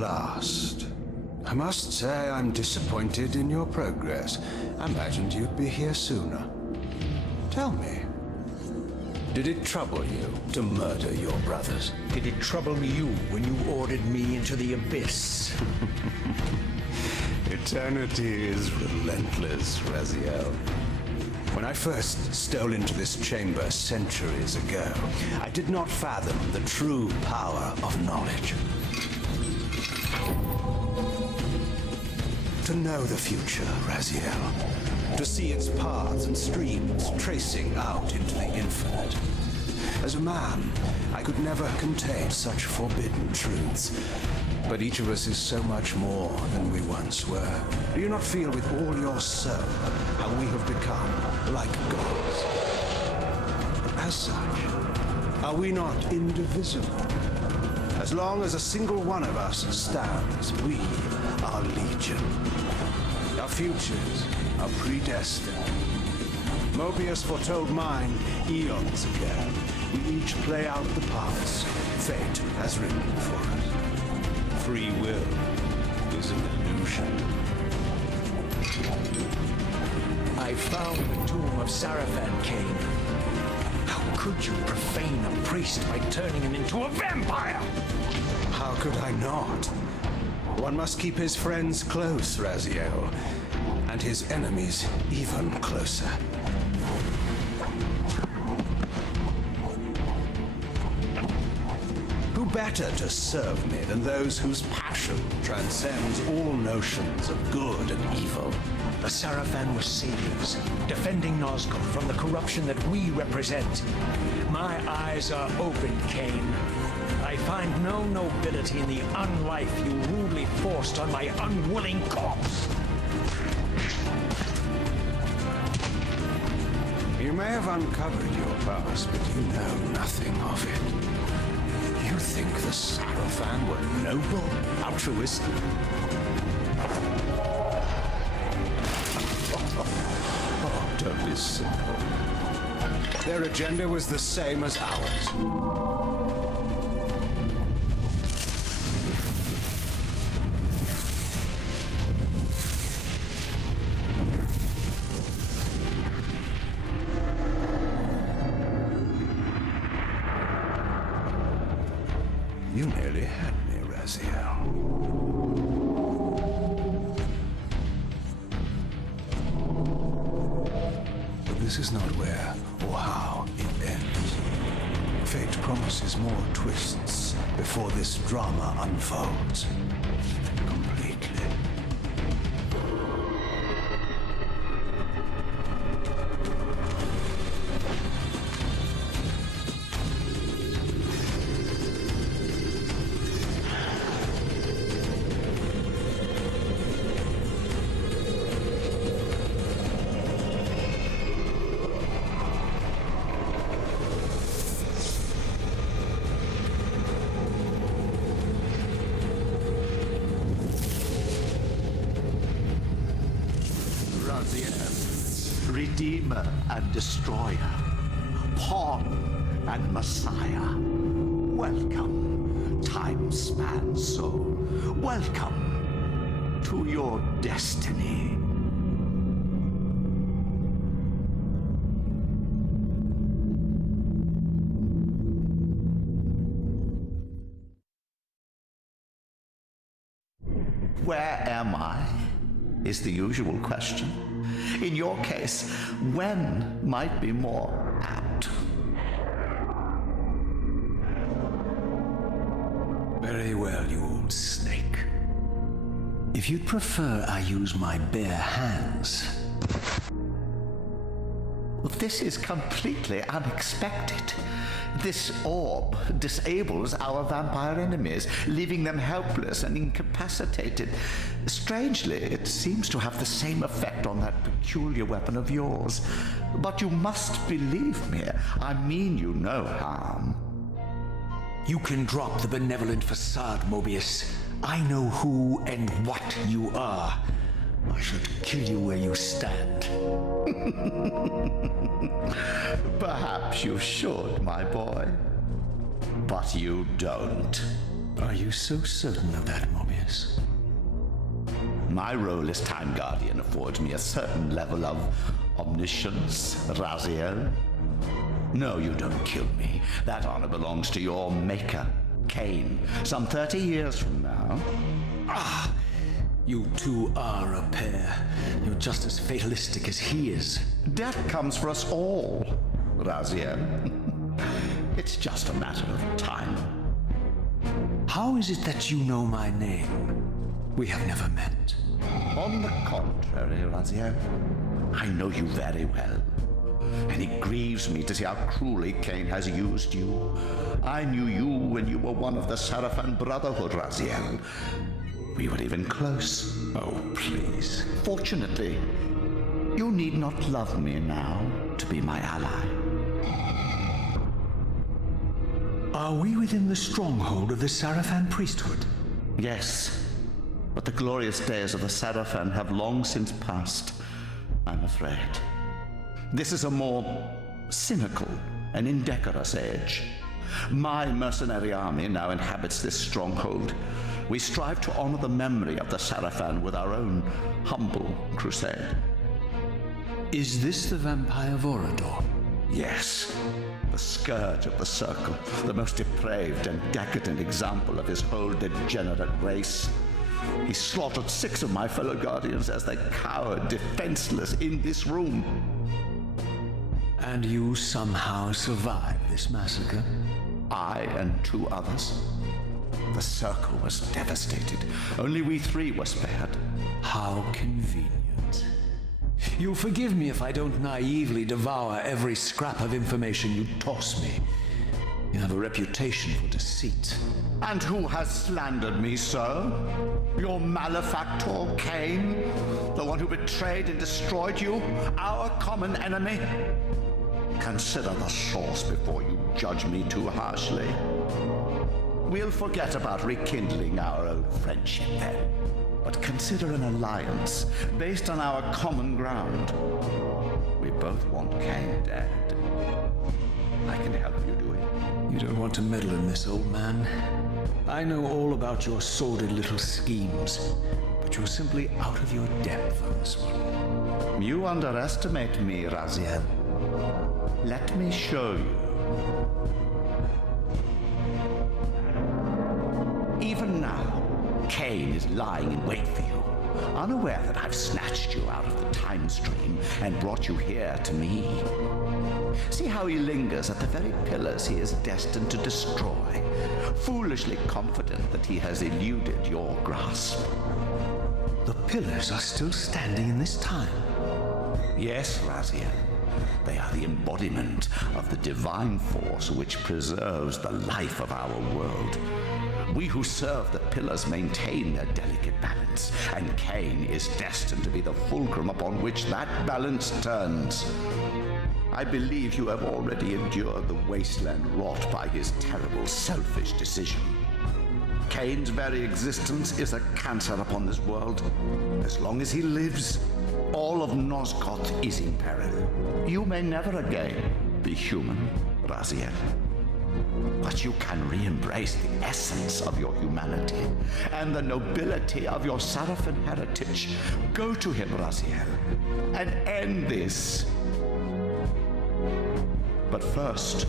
last. I must say I'm disappointed in your progress. I imagined you'd be here sooner. Tell me, did it trouble you to murder your brothers? Did it trouble you when you ordered me into the abyss? Eternity is relentless, Raziel. When I first stole into this chamber centuries ago, I did not fathom the true power of knowledge. To know the future, Raziel. To see its paths and streams tracing out into the infinite. As a man, I could never contain such forbidden truths. But each of us is so much more than we once were. Do you not feel with all your soul how we have become like gods? As such, are we not indivisible? As long as a single one of us stands, we are legion. Our futures are predestined. Mobius foretold mine eons ago. We each play out the parts fate has written for us. Free will is an illusion. I found the tomb of Sarafan, Kain. How could you profane a priest by turning him into a vampire? How could I not? One must keep his friends close, Raziel, and his enemies even closer. Who better to serve me than those whose passion transcends all notions of good and evil? The Sarafan were saviors, defending Nazgûl from the corruption that we represent. My eyes are open, Kain. I find no nobility in the unlife you rudely forced on my unwilling corpse. You may have uncovered your past, but you know nothing of it. You think the Sarafan were noble, altruistic? Oh, don't be simple. Their agenda was the same as ours. You nearly had me, Raziel. But this is not where or how it ends. Fate promises more twists before this drama unfolds completely. Redeemer and Destroyer, Pawn and Messiah. Welcome, time-span soul. Welcome to your destiny. Where am I? Is the usual question. In your case, when might be more apt. Very well, you old snake. If you'd prefer I use my bare hands... Well, this is completely unexpected. This orb disables our vampire enemies, leaving them helpless and incapacitated. Strangely, it seems to have the same effect on that peculiar weapon of yours. But you must believe me. I mean you no harm. You can drop the benevolent facade, Mobius. I know who and what you are. I should kill you where you stand. Perhaps you should, my boy. But you don't. Are you so certain of that, Mobius? My role as Time Guardian affords me a certain level of omniscience, Raziel. No, you don't kill me. That honor belongs to your maker, Kain, some 30 years from now. Ah, you two are a pair. You're just as fatalistic as he is. Death comes for us all, Raziel. It's just a matter of time. How is it that you know my name? We have never met. On the contrary, Raziel, I know you very well. And it grieves me to see how cruelly Kain has used you. I knew you when you were one of the Sarafan Brotherhood, Raziel. We were even close. Oh, please. Fortunately, you need not love me now to be my ally. Are we within the stronghold of the Sarafan priesthood? Yes, but the glorious days of the Sarafan have long since passed, I'm afraid. This is a more cynical and indecorous age. My mercenary army now inhabits this stronghold. We strive to honor the memory of the Sarafan with our own humble crusade. Is this the vampire Vorador? Yes, the scourge of the Circle, the most depraved and decadent example of his whole degenerate race. He slaughtered 6 of my fellow Guardians as they cowered defenseless in this room. And you somehow survived this massacre? I and 2 others. The Circle was devastated. Only we 3 were spared. How convenient. You'll forgive me if I don't naively devour every scrap of information you toss me. You have a reputation for deceit. And who has slandered me so? Your malefactor, Kain? The one who betrayed and destroyed you? Our common enemy? Consider the source before you judge me too harshly. We'll forget about rekindling our old friendship then. But consider an alliance based on our common ground. We both want Kain dead. I can help you do it. You don't want to meddle in this, old man. I know all about your sordid little schemes, but you're simply out of your depth on this one. You underestimate me, Raziel. Let me show you. Even now, Kain is lying in wait for you, unaware that I've snatched you out of the time stream and brought you here to me. See how he lingers at the very pillars he is destined to destroy, foolishly confident that he has eluded your grasp. The pillars are still standing in this time. Yes, Raziel. They are the embodiment of the divine force which preserves the life of our world. We who serve the pillars maintain their delicate balance, and Kain is destined to be the fulcrum upon which that balance turns. I believe you have already endured the wasteland wrought by his terrible, selfish decision. Kain's very existence is a cancer upon this world. As long as he lives, all of Nosgoth is in peril. You may never again be human, Raziel. But you can re-embrace the essence of your humanity and the nobility of your Sarafan heritage. Go to him, Raziel, and end this. But first,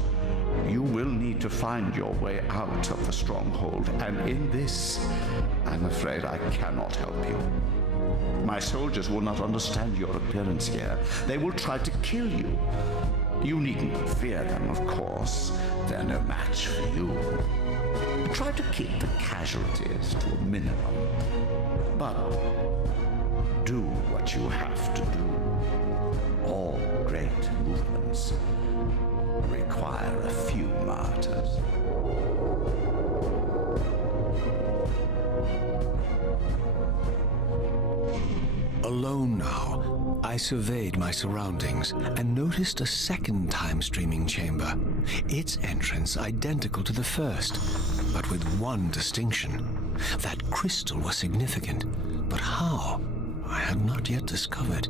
you will need to find your way out of the stronghold, and in this, I'm afraid I cannot help you. My soldiers will not understand your appearance here. They will try to kill you. You needn't fear them, of course. They're no match for you. Try to keep the casualties to a minimum. But do what you have to do. All great movements require a few martyrs. Alone now, I surveyed my surroundings and noticed a second time-streaming chamber. Its entrance identical to the first, but with one distinction. That crystal was significant, but how? I had not yet discovered.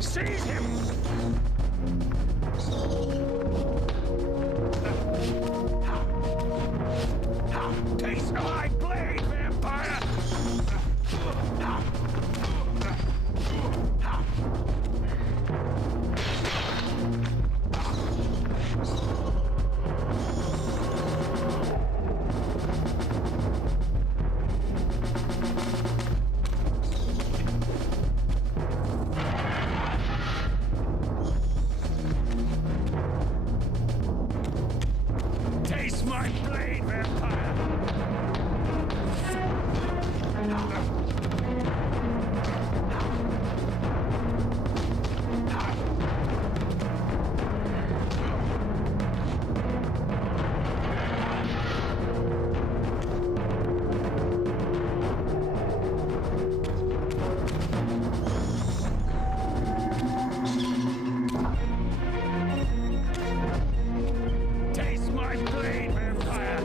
Seize him! Taste my blade, vampire! Taste my blade, vampire! Taste my blade, vampire!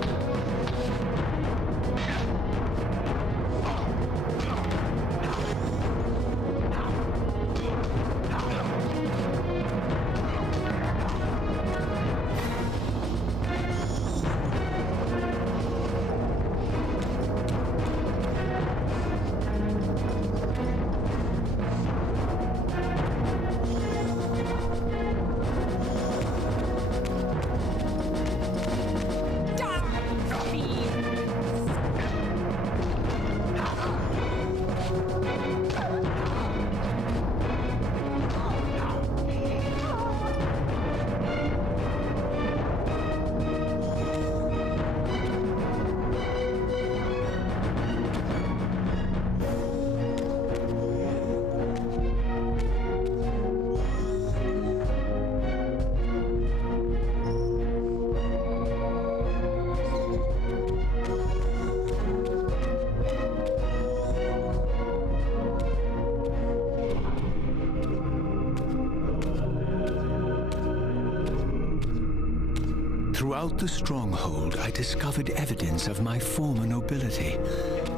Throughout the stronghold, I discovered evidence of my former nobility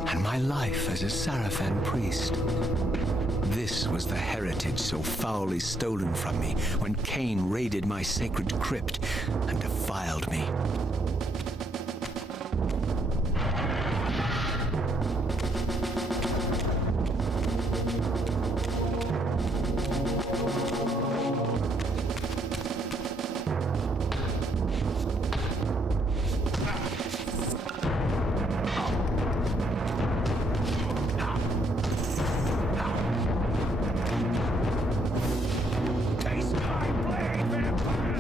and my life as a Sarafan priest. This was the heritage so foully stolen from me when Kain raided my sacred crypt and defiled me. Taste my blade, vampire!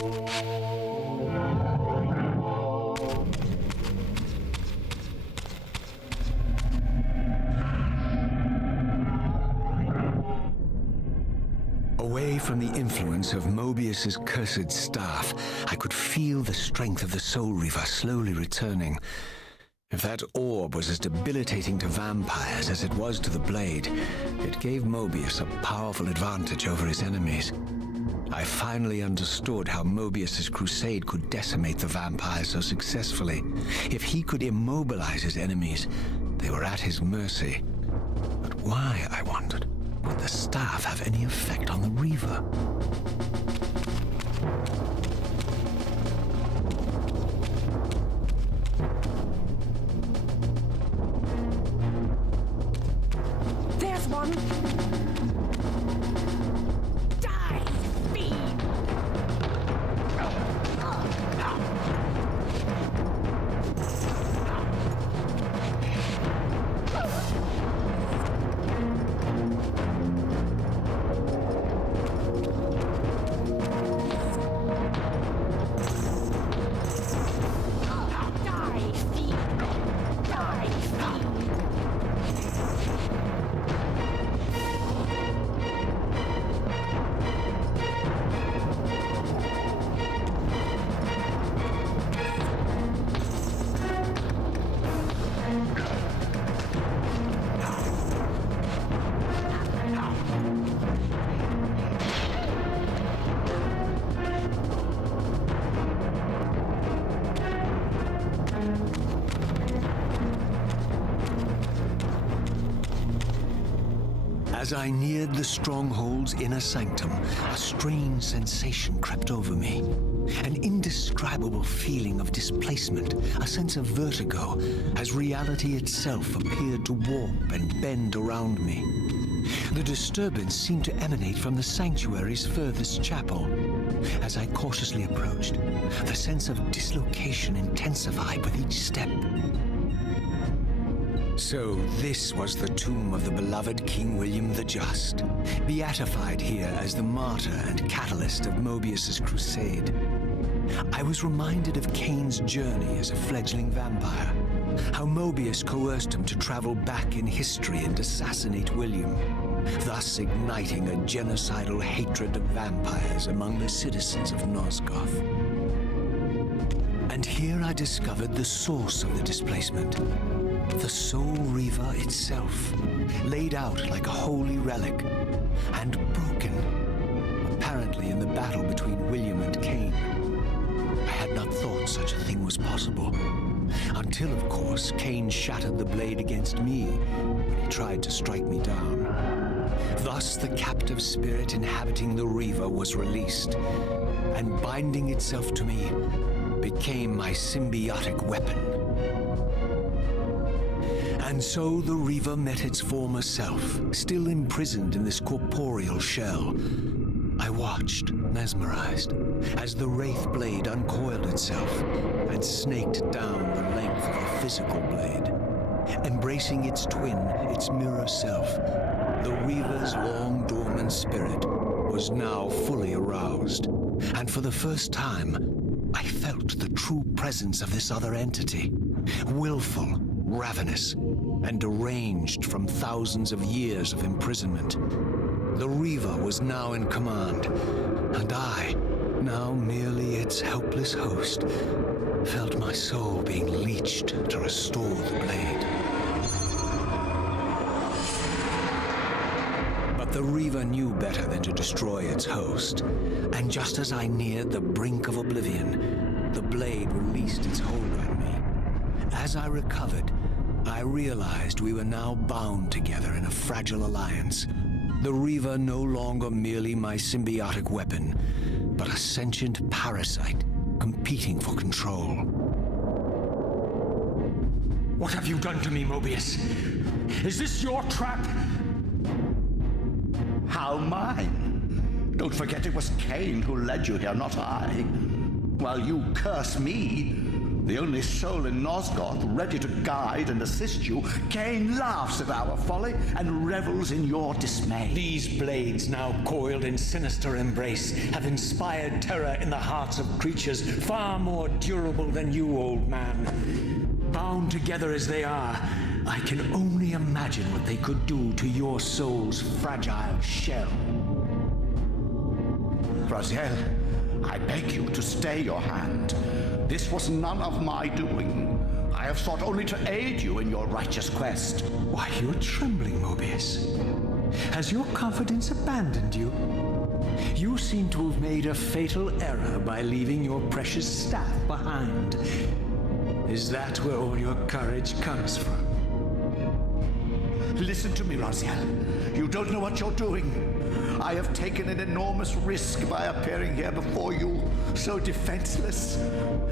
Away from the influence of Mobius's cursed staff, I could feel the strength of the Soul Reaver slowly returning. If that orb was as debilitating to vampires as it was to the blade, it gave Mobius a powerful advantage over his enemies. I finally understood how Mobius's crusade could decimate the vampires so successfully. If he could immobilize his enemies, they were at his mercy. But why, I wondered, would the staff have any effect on the Reaver? There's one! Die, fiend! As I neared the stronghold's inner sanctum, a strange sensation crept over me. An indescribable feeling of displacement, a sense of vertigo, as reality itself appeared to warp and bend around me. The disturbance seemed to emanate from the sanctuary's furthest chapel. As I cautiously approached, the sense of dislocation intensified with each step. So this was the tomb of the beloved King William the Just, beatified here as the martyr and catalyst of Mobius's crusade. I was reminded of Kain's journey as a fledgling vampire, how Mobius coerced him to travel back in history and assassinate William, thus igniting a genocidal hatred of vampires among the citizens of Nosgoth. And here I discovered the source of the displacement. The Soul Reaver itself, laid out like a holy relic, and broken, apparently in the battle between William and Kain. I had not thought such a thing was possible, until, of course, Kain shattered the blade against me when he tried to strike me down. Thus, the captive spirit inhabiting the Reaver was released, and binding itself to me, became my symbiotic weapon. And so the Reaver met its former self, still imprisoned in this corporeal shell. I watched, mesmerized, as the Wraith blade uncoiled itself and snaked down the length of the physical blade. Embracing its twin, its mirror self, the Reaver's long-dormant spirit was now fully aroused. And for the first time, I felt the true presence of this other entity, willful, ravenous, and deranged from thousands of years of imprisonment. The Reaver was now in command, and I, now merely its helpless host, felt my soul being leeched to restore the blade. But the Reaver knew better than to destroy its host, and just as I neared the brink of oblivion, the blade released its hold on me. As I recovered, I realized we were now bound together in a fragile alliance. The Reaver no longer merely my symbiotic weapon, but a sentient parasite competing for control. What have you done to me, Mobius? Is this your trap? How mine? Don't forget it was Kain who led you here, not I. While you curse me, The only soul in Nosgoth ready to guide and assist you, Kain laughs at our folly and revels in your dismay. These blades, now coiled in sinister embrace, have inspired terror in the hearts of creatures far more durable than you, old man. Bound together as they are, I can only imagine what they could do to your soul's fragile shell. Raziel, I beg you to stay your hand. This was none of my doing. I have sought only to aid you in your righteous quest. Why, you're trembling, Mobius. Has your confidence abandoned you? You seem to have made a fatal error by leaving your precious staff behind. Is that where all your courage comes from? Listen to me, Raziel. You don't know what you're doing. I have taken an enormous risk by appearing here before you, so defenseless,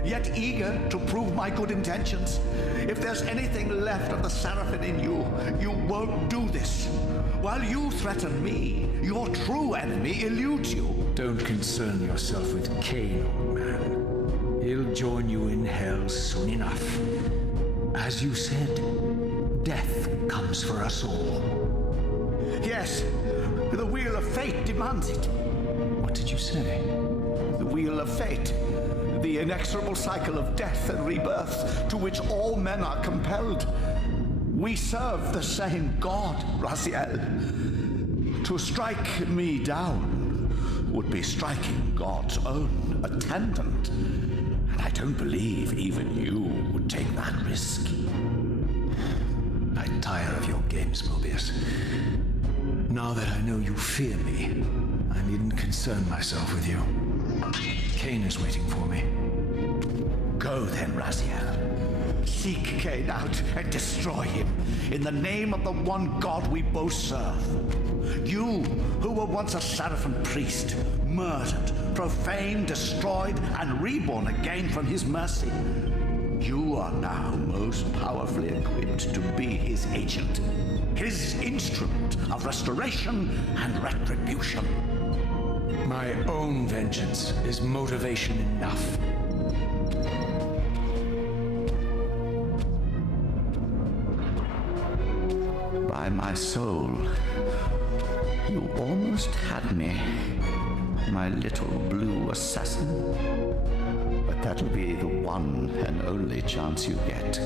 yet eager to prove my good intentions. If there's anything left of the Seraphim in you, you won't do this. While you threaten me, your true enemy eludes you. Don't concern yourself with Kain, old man. He'll join you in hell soon enough. As you said, death comes for us all. Yes, the wheel of fate demands it. What did you say? The wheel of fate. The inexorable cycle of death and rebirth to which all men are compelled. We serve the same God, Raziel. To strike me down would be striking God's own attendant. And I don't believe even you would take that risk. I tire of your games, Mobius. Now that I know you fear me, I needn't concern myself with you. Kain is waiting for me. Go then, Raziel. Seek Kain out and destroy him in the name of the one God we both serve. You, who were once a Seraphim priest, murdered, profaned, destroyed, and reborn again from his mercy. You are now most powerfully equipped to be his agent, his instrument of restoration and retribution. My own vengeance is motivation enough. By my soul, you almost had me, my little blue assassin. But that'll be the one and only chance you get.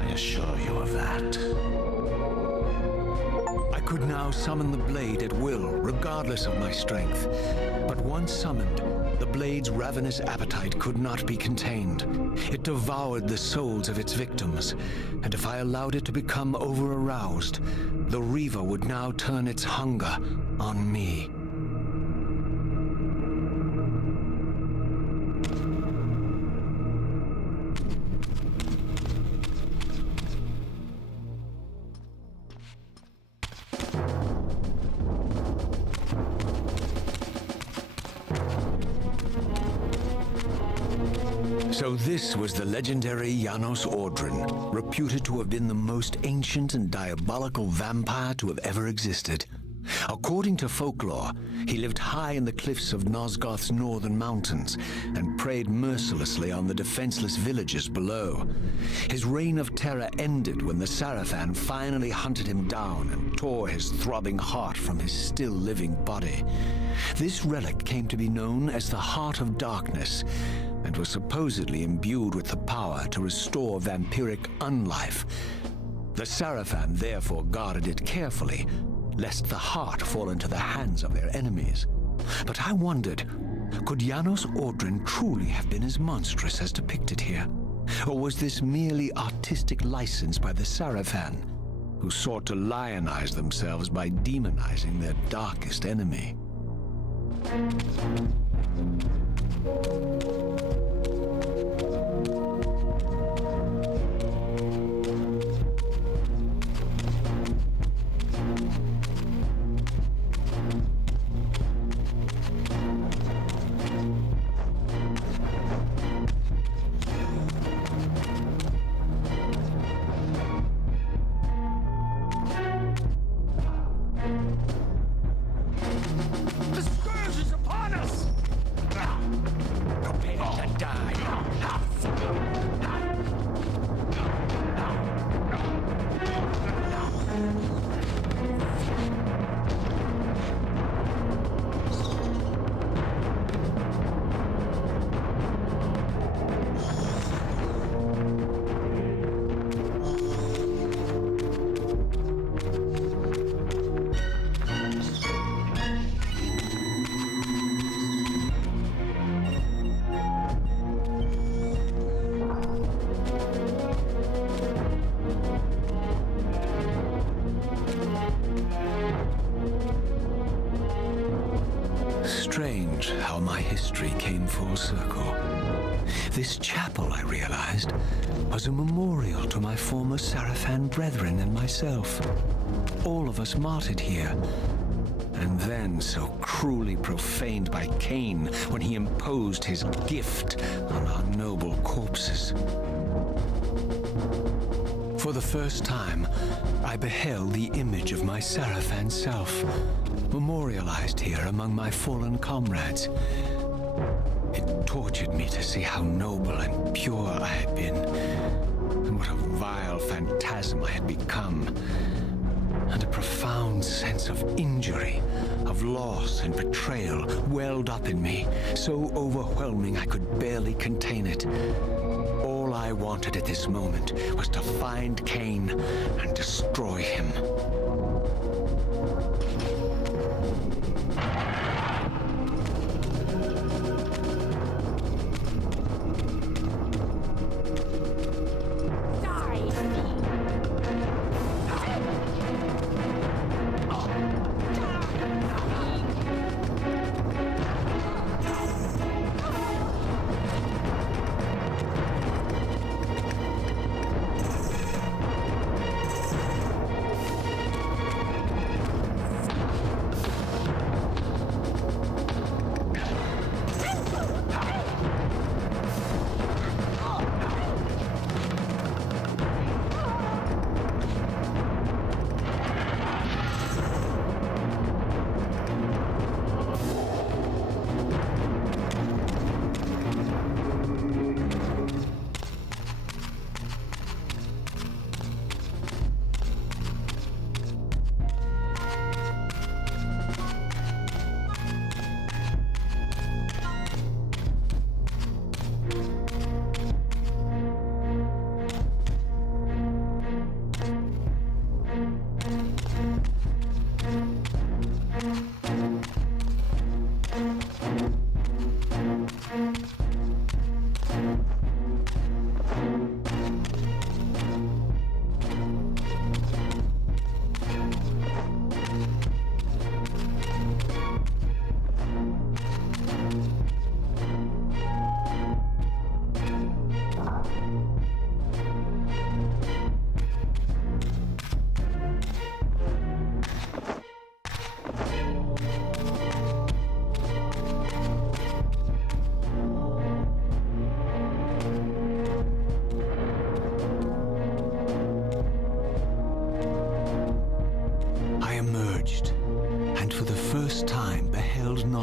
I assure you of that. I could now summon the blade at will, regardless of my strength. But once summoned, the blade's ravenous appetite could not be contained. It devoured the souls of its victims, and if I allowed it to become over-aroused, the Reaver would now turn its hunger on me. So this was the legendary Janos Audrin, reputed to have been the most ancient and diabolical vampire to have ever existed. According to folklore, he lived high in the cliffs of Nosgoth's northern mountains and preyed mercilessly on the defenseless villages below. His reign of terror ended when the Seraphim finally hunted him down and tore his throbbing heart from his still-living body. This relic came to be known as the Heart of Darkness, and was supposedly imbued with the power to restore vampiric unlife. The Seraphim therefore guarded it carefully, lest the heart fall into the hands of their enemies. But I wondered, could Janos Audrin truly have been as monstrous as depicted here? Or was this merely artistic license by the Seraphim, who sought to lionize themselves by demonizing their darkest enemy? The scourge is upon us! history came full circle. This chapel, I realized, was a memorial to my former Sarafan brethren and myself. All of us martyred here, and then so cruelly profaned by Kain when he imposed his gift on our noble corpses. For the first time, I beheld the image of my Sarafan self, memorialized here among my fallen comrades. It tortured me to see how noble and pure I had been, and what a vile phantasm I had become, and a profound sense of injury, of loss and betrayal welled up in me, so overwhelming I could barely contain it. All I wanted at this moment was to find Kain and destroy him.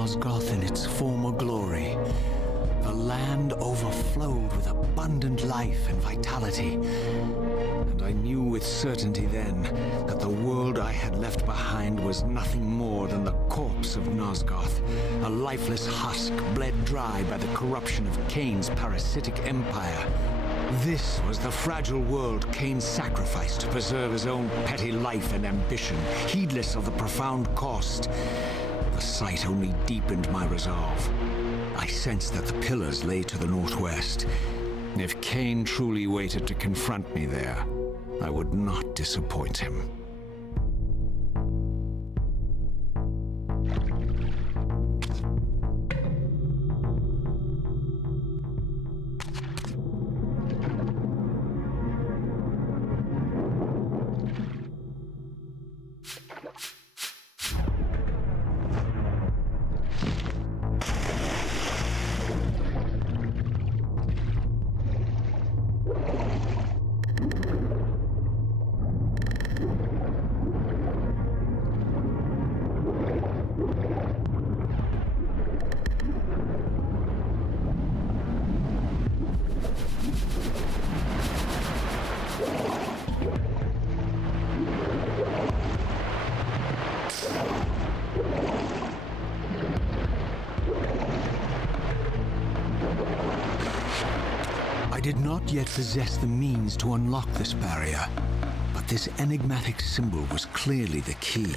Nosgoth in its former glory. The land overflowed with abundant life and vitality, and I knew with certainty then that the world I had left behind was nothing more than the corpse of Nosgoth, a lifeless husk bled dry by the corruption of Kain's parasitic empire. This was the fragile world Kain sacrificed to preserve his own petty life and ambition, heedless of the profound cost. The sight only deepened my resolve. I sensed that the pillars lay to the northwest. If Kain truly waited to confront me there, I would not disappoint him. I did not yet possess the means to unlock this barrier, but this enigmatic symbol was clearly the key.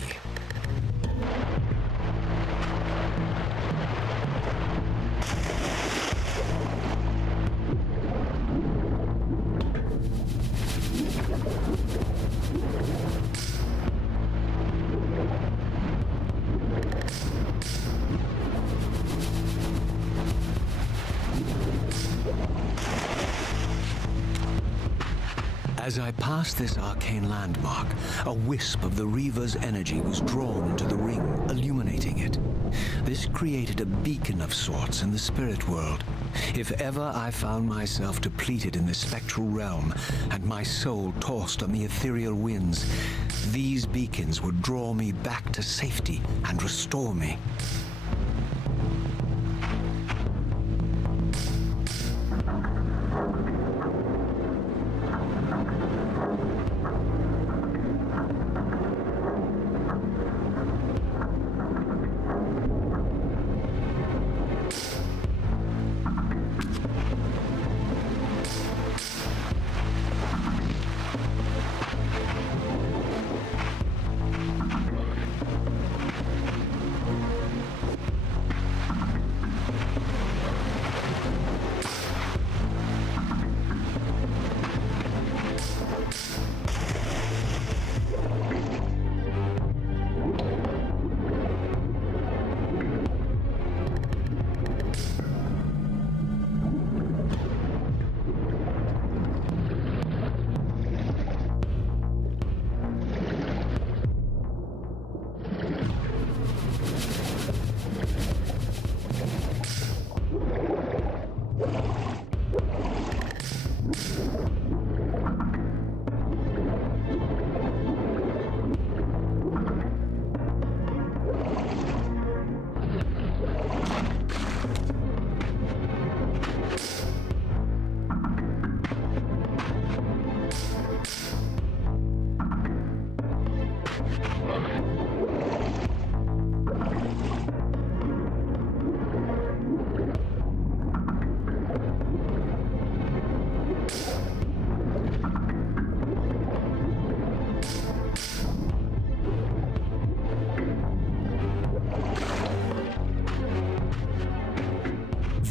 As I passed this arcane landmark, a wisp of the Reaver's energy was drawn into the ring, illuminating it. This created a beacon of sorts in the spirit world. If ever I found myself depleted in the spectral realm and my soul tossed on the ethereal winds, these beacons would draw me back to safety and restore me.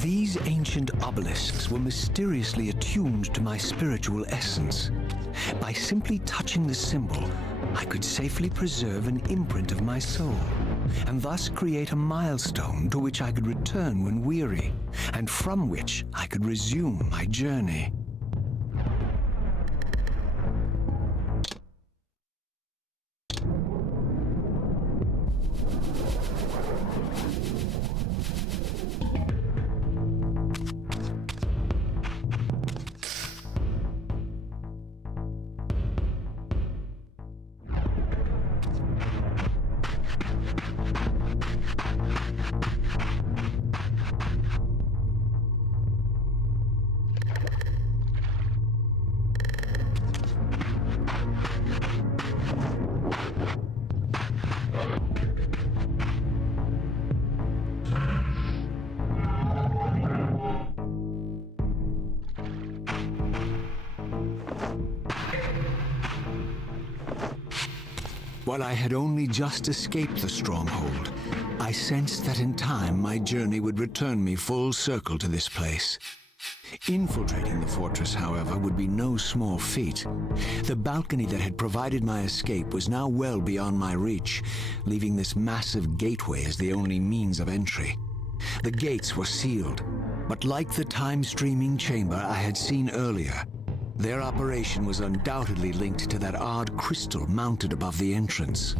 These ancient obelisks were mysteriously attuned to my spiritual essence. By simply touching the symbol, I could safely preserve an imprint of my soul, and thus create a milestone to which I could return when weary, and from which I could resume my journey. While I had only just escaped the stronghold, I sensed that in time my journey would return me full circle to this place. Infiltrating the fortress, however, would be no small feat. The balcony that had provided my escape was now well beyond my reach, leaving this massive gateway as the only means of entry. The gates were sealed, but like the time-streaming chamber I had seen earlier, their operation was undoubtedly linked to that odd crystal mounted above the entrance.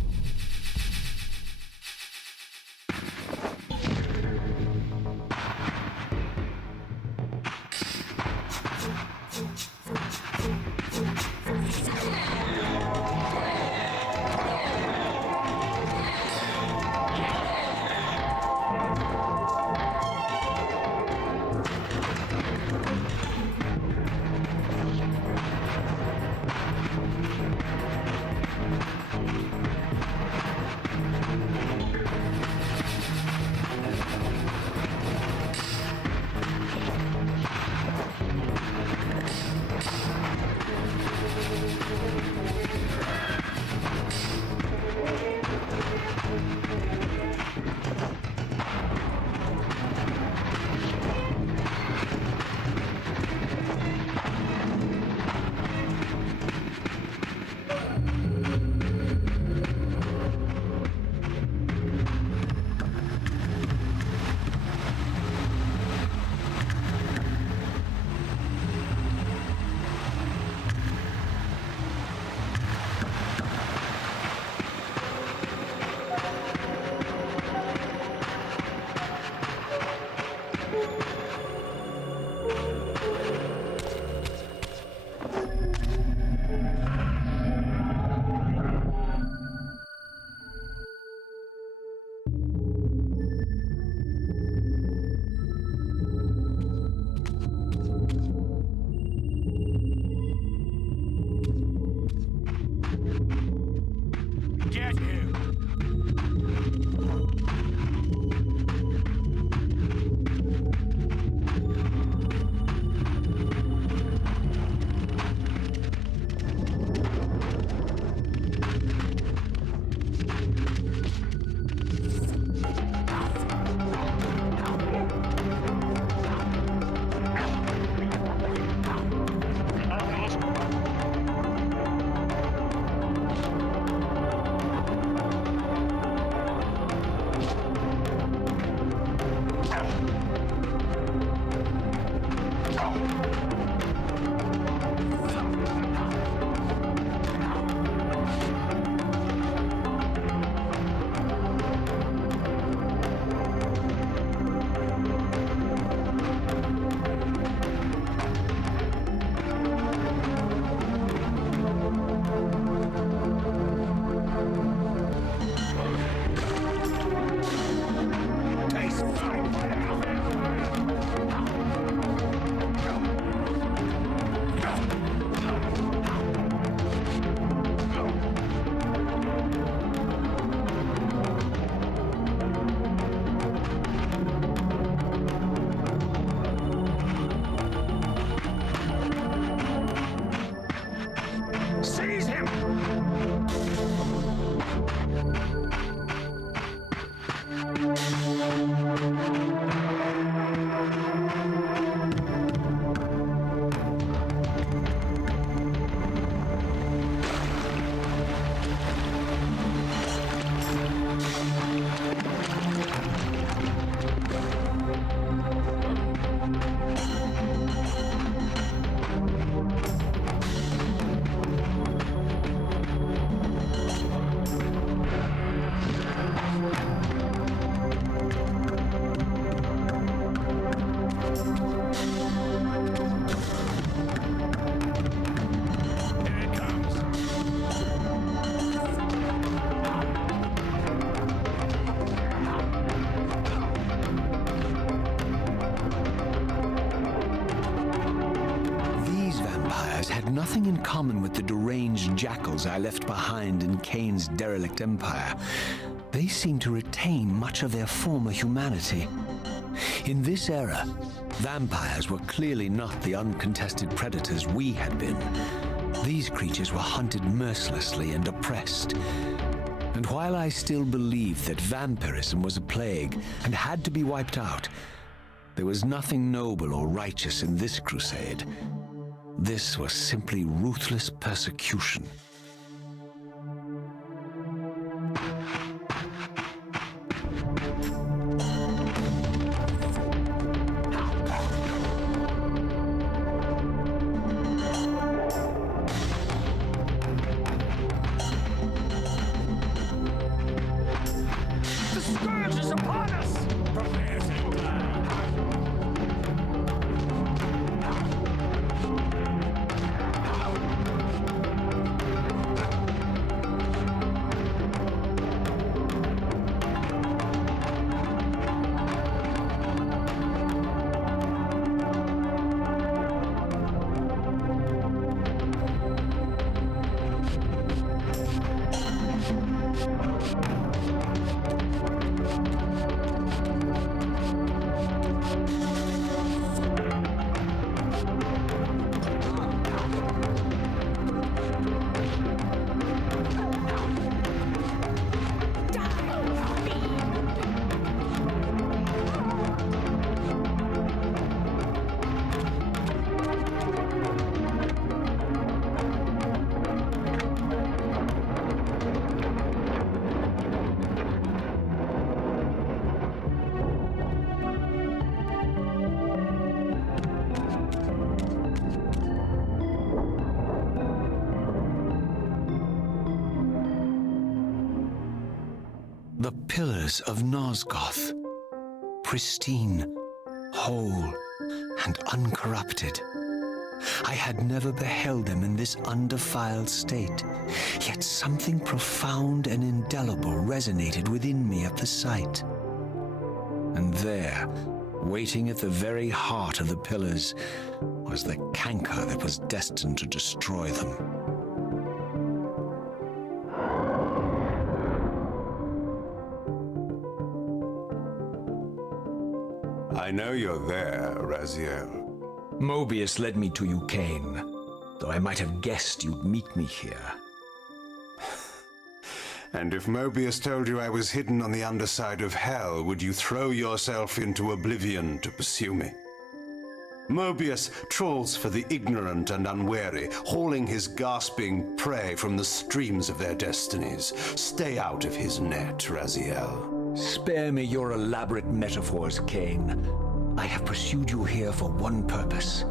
Get him! Seize him! Nothing in common with the deranged jackals I left behind in Kain's derelict empire. They seem to retain much of their former humanity. In this era, vampires were clearly not the uncontested predators we had been. These creatures were hunted mercilessly and oppressed. And while I still believed that vampirism was a plague and had to be wiped out, there was nothing noble or righteous in this crusade. This was simply ruthless persecution. The scourge is upon us! Prepare to die! The pillars of Nosgoth, pristine, whole, and uncorrupted. I had never beheld them in this undefiled state, yet something profound and indelible resonated within me at the sight. And there, waiting at the very heart of the pillars, was the canker that was destined to destroy them. I know you're there, Raziel. Mobius led me to you, Kain, though I might have guessed you'd meet me here. And if Mobius told you I was hidden on the underside of hell, would you throw yourself into oblivion to pursue me? Mobius trawls for the ignorant and unwary, hauling his gasping prey from the streams of their destinies. Stay out of his net, Raziel. Spare me your elaborate metaphors, Kain. I have pursued you here for one purpose.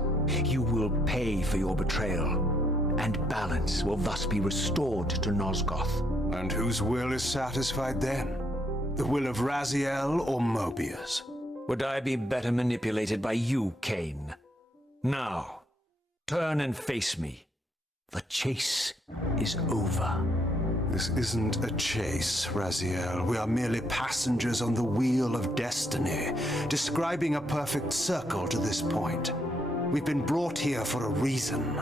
You will pay for your betrayal, and balance will thus be restored to Nosgoth. And whose will is satisfied then? The will of Raziel or Mobius? Would I be better manipulated by you, Kain? Now, turn and face me. The chase is over. This isn't a chase, Raziel. We are merely passengers on the wheel of destiny, describing a perfect circle to this point. We've been brought here for a reason.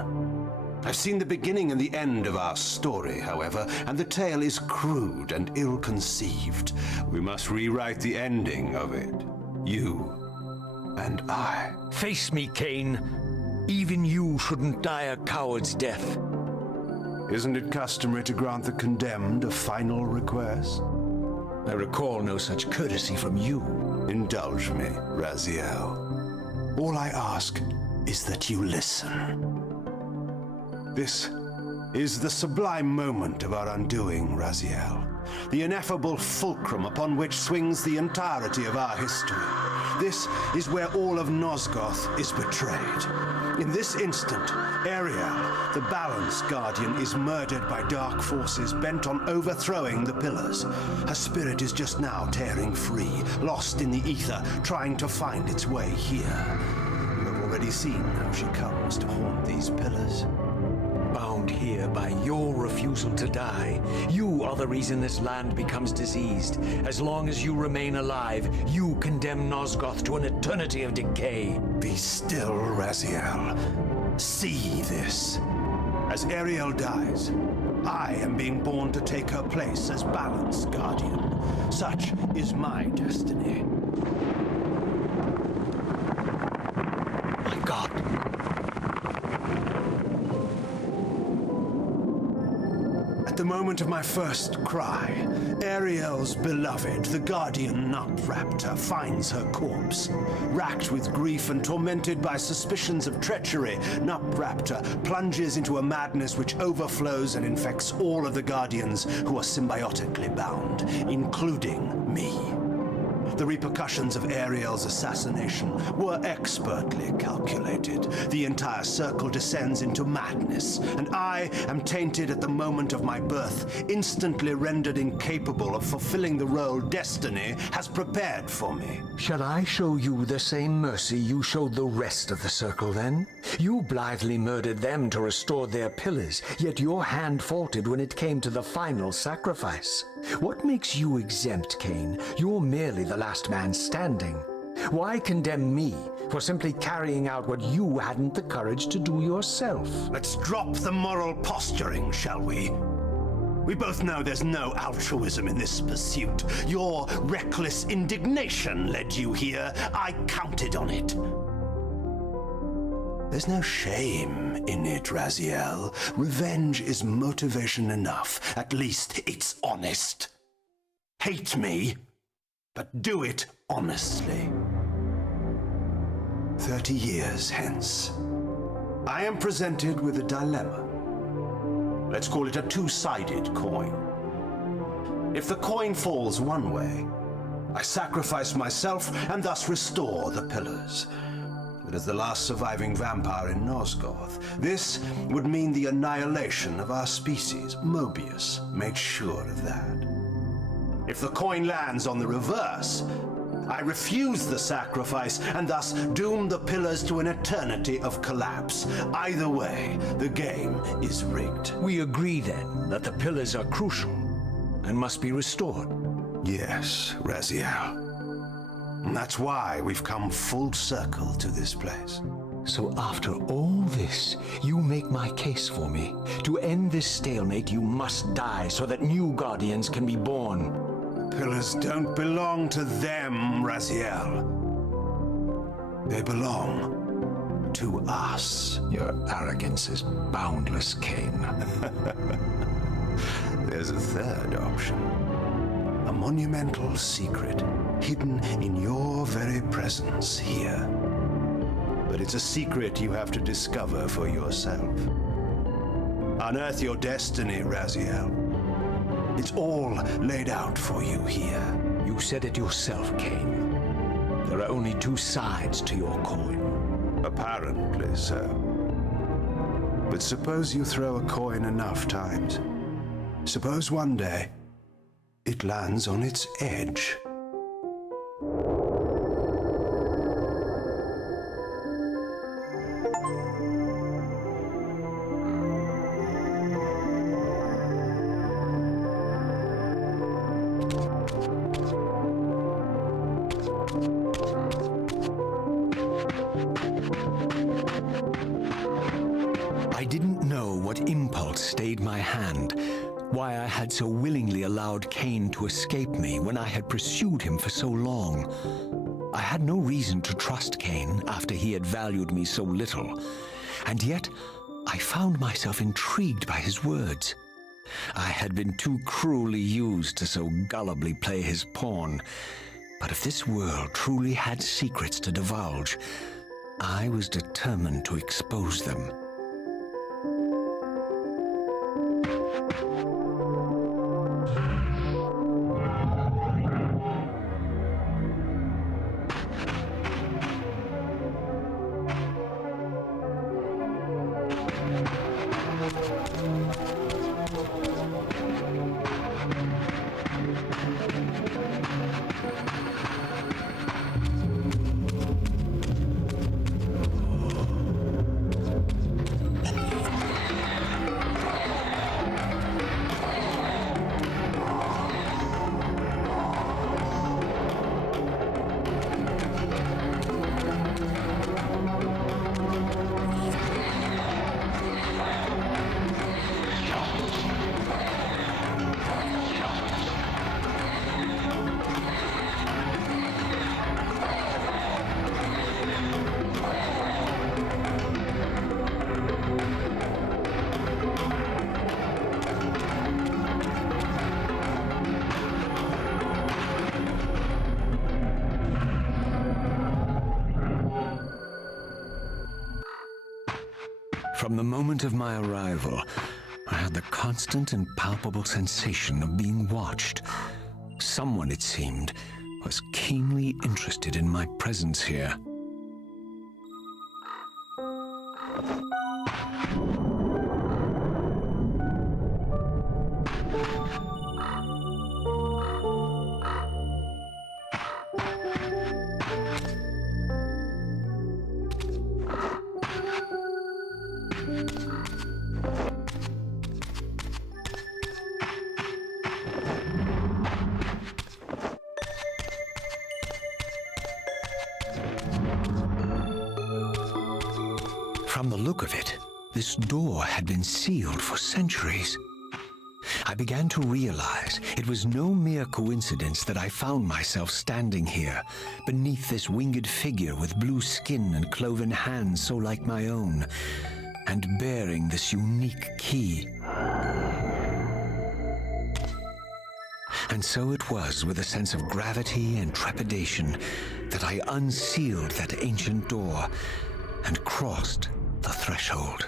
I've seen the beginning and the end of our story, however, and the tale is crude and ill-conceived. We must rewrite the ending of it. You and I. Face me, Kain. Even you shouldn't die a coward's death. Isn't it customary to grant the condemned a final request? I recall no such courtesy from you. Indulge me, Raziel. All I ask is that you listen. This is the sublime moment of our undoing, Raziel. The ineffable fulcrum upon which swings the entirety of our history. This is where all of Nosgoth is betrayed. In this instant, Ariel, the Balance Guardian, is murdered by dark forces bent on overthrowing the pillars. Her spirit is just now tearing free, lost in the ether, trying to find its way here. You have already seen how she comes to haunt these pillars. Bound here by your refusal to die. You are the reason this land becomes diseased. As long as you remain alive, you condemn Nosgoth to an eternity of decay. Be still, Raziel. See this. As Ariel dies, I am being born to take her place as Balance Guardian. Such is my destiny. My God. At the moment of my first cry, Ariel's beloved, the Guardian Nutraptor, finds her corpse. Racked with grief and tormented by suspicions of treachery, Nutraptor plunges into a madness which overflows and infects all of the Guardians who are symbiotically bound, including me. The repercussions of Ariel's assassination were expertly calculated. The entire circle descends into madness, and I am tainted at the moment of my birth, instantly rendered incapable of fulfilling the role destiny has prepared for me. Shall I show you the same mercy you showed the rest of the circle, then? You blithely murdered them to restore their pillars, yet your hand faltered when it came to the final sacrifice. What makes you exempt, Kain? You're merely the last man standing. Why condemn me for simply carrying out what you hadn't the courage to do yourself? Let's drop the moral posturing, shall we? We both know there's no altruism in this pursuit. Your reckless indignation led you here. I counted on it. There's no shame in it, Raziel. Revenge is motivation enough. At least it's honest. Hate me, but do it honestly. 30 years hence, I am presented with a dilemma. Let's call it a two-sided coin. If the coin falls one way, I sacrifice myself and thus restore the pillars. But as the last surviving vampire in Nosgoth, this would mean the annihilation of our species. Mobius made sure of that. If the coin lands on the reverse, I refuse the sacrifice and thus doom the pillars to an eternity of collapse. Either way, the game is rigged. We agree then that the pillars are crucial and must be restored. Yes, Raziel. And that's why we've come full circle to this place. So after all this, you make my case for me. To end this stalemate, you must die so that new guardians can be born. Pillars don't belong to them, Raziel. They belong to us. Your arrogance is boundless, Kain. There's a third option. A monumental secret hidden in your very presence here. But it's a secret you have to discover for yourself. Unearth your destiny, Raziel. It's all laid out for you here. You said it yourself, Kain. There are only two sides to your coin. Apparently so. But suppose you throw a coin enough times. Suppose one day it lands on its edge. I didn't know what impulse stayed my hand, why I had so willingly allowed Kain to escape me when I had pursued him for so long. I had no reason to trust Kain after he had valued me so little, and yet I found myself intrigued by his words. I had been too cruelly used to so gullibly play his pawn, but if this world truly had secrets to divulge, I was determined to expose them. From the moment of my arrival, I had the constant and palpable sensation of being watched. Someone, it seemed, was keenly interested in my presence here. From the look of it, this door had been sealed for centuries. I began to realize it was no mere coincidence that I found myself standing here, beneath this winged figure with blue skin and cloven hands so like my own, and bearing this unique key. And so it was with a sense of gravity and trepidation that I unsealed that ancient door and crossed the threshold.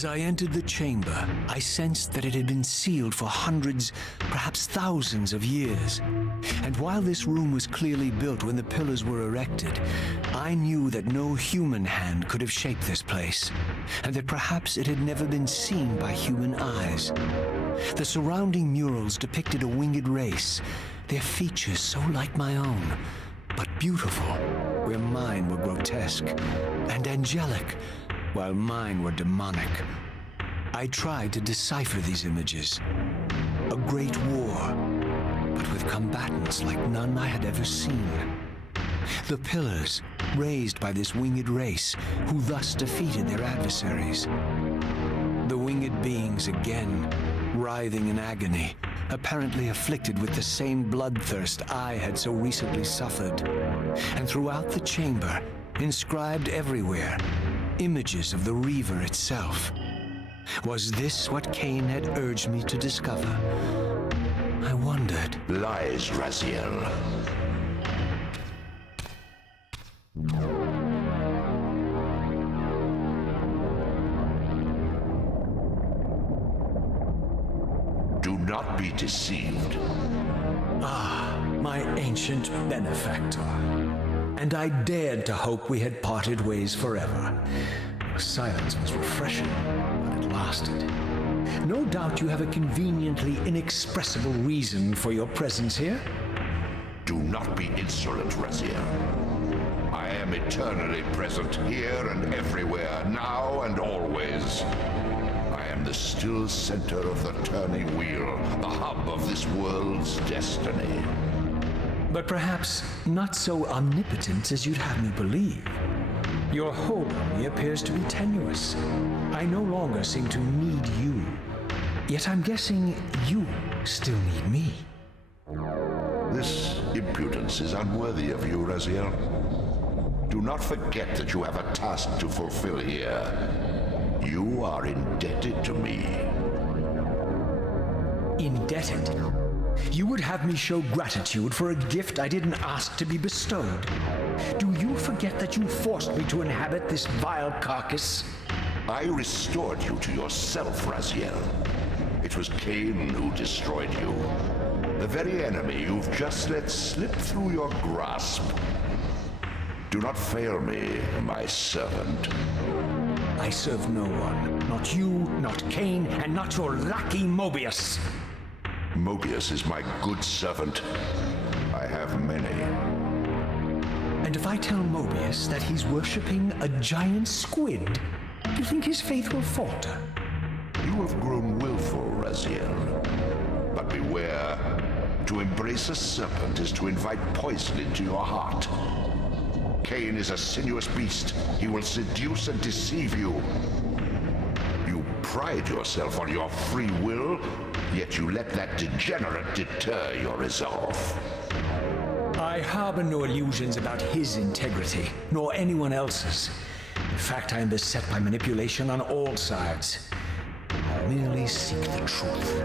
As I entered the chamber, I sensed that it had been sealed for hundreds, perhaps thousands of years. And while this room was clearly built when the pillars were erected, I knew that no human hand could have shaped this place, and that perhaps it had never been seen by human eyes. The surrounding murals depicted a winged race, their features so like my own, but beautiful, where mine were grotesque, and angelic, while mine were demonic. I tried to decipher these images. A great war, but with combatants like none I had ever seen. The pillars, raised by this winged race, who thus defeated their adversaries. The winged beings again, writhing in agony, apparently afflicted with the same bloodthirst I had so recently suffered. And throughout the chamber, inscribed everywhere, images of the Reaver itself. Was this what Kain had urged me to discover? I wondered. Lies, Raziel. Do not be deceived. My ancient benefactor. And I dared to hope we had parted ways forever. The silence was refreshing, but it lasted. No doubt you have a conveniently inexpressible reason for your presence here. Do not be insolent, Raziel. I am eternally present here and everywhere, now and always. I am the still center of the turning wheel, the hub of this world's destiny. But perhaps not so omnipotent as you'd have me believe. Your hold on me appears to be tenuous. I no longer seem to need you. Yet I'm guessing you still need me. This impudence is unworthy of you, Raziel. Do not forget that you have a task to fulfill here. You are indebted to me. Indebted? You would have me show gratitude for a gift I didn't ask to be bestowed. Do you forget that you forced me to inhabit this vile carcass? I restored you to yourself, Raziel. It was Kain who destroyed you. The very enemy you've just let slip through your grasp. Do not fail me, my servant. I serve no one. Not you, not Kain, and not your lackey Mobius. Mobius is my good servant. I have many. And if I tell Mobius that he's worshipping a giant squid, do you think his faith will falter? You have grown willful, Raziel. But beware. To embrace a serpent is to invite poison into your heart. Kain is a sinuous beast. He will seduce and deceive you. You pride yourself on your free will, yet you let that degenerate deter your resolve. I harbor no illusions about his integrity, nor anyone else's. In fact, I am beset by manipulation on all sides. I merely seek the truth.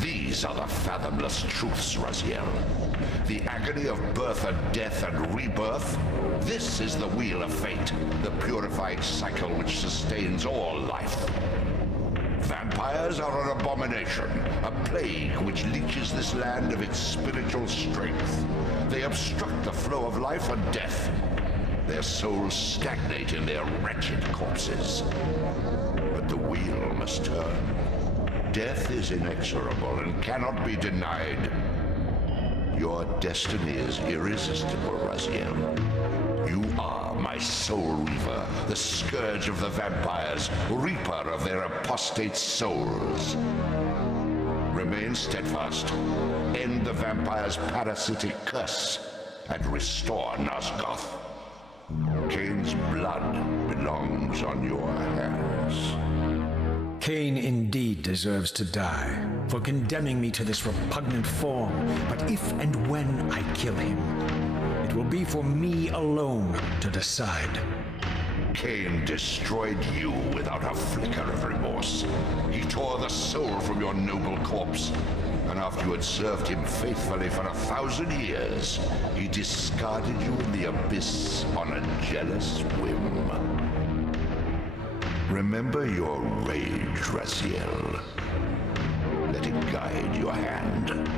These are the fathomless truths, Raziel. The agony of birth and death and rebirth. This is the wheel of fate, the purifying cycle which sustains all life. Vampires are an abomination, a plague which leeches this land of its spiritual strength. They obstruct the flow of life and death. Their souls stagnate in their wretched corpses. But the wheel must turn. Death is inexorable and cannot be denied. Your destiny is irresistible, Raziel. You are my soul reaver, the scourge of the vampires, reaper of their apostate souls. Remain steadfast, end the vampire's parasitic curse, and restore Nosgoth. Kain's blood belongs on your hands. Kain indeed deserves to die for condemning me to this repugnant form, but if and when I kill him, it will be for me alone to decide. Kain destroyed you without a flicker of remorse. He tore the soul from your noble corpse, and after you had served him faithfully for 1,000 years, he discarded you in the abyss on a jealous whim. Remember your rage, Raziel. Let it guide your hand.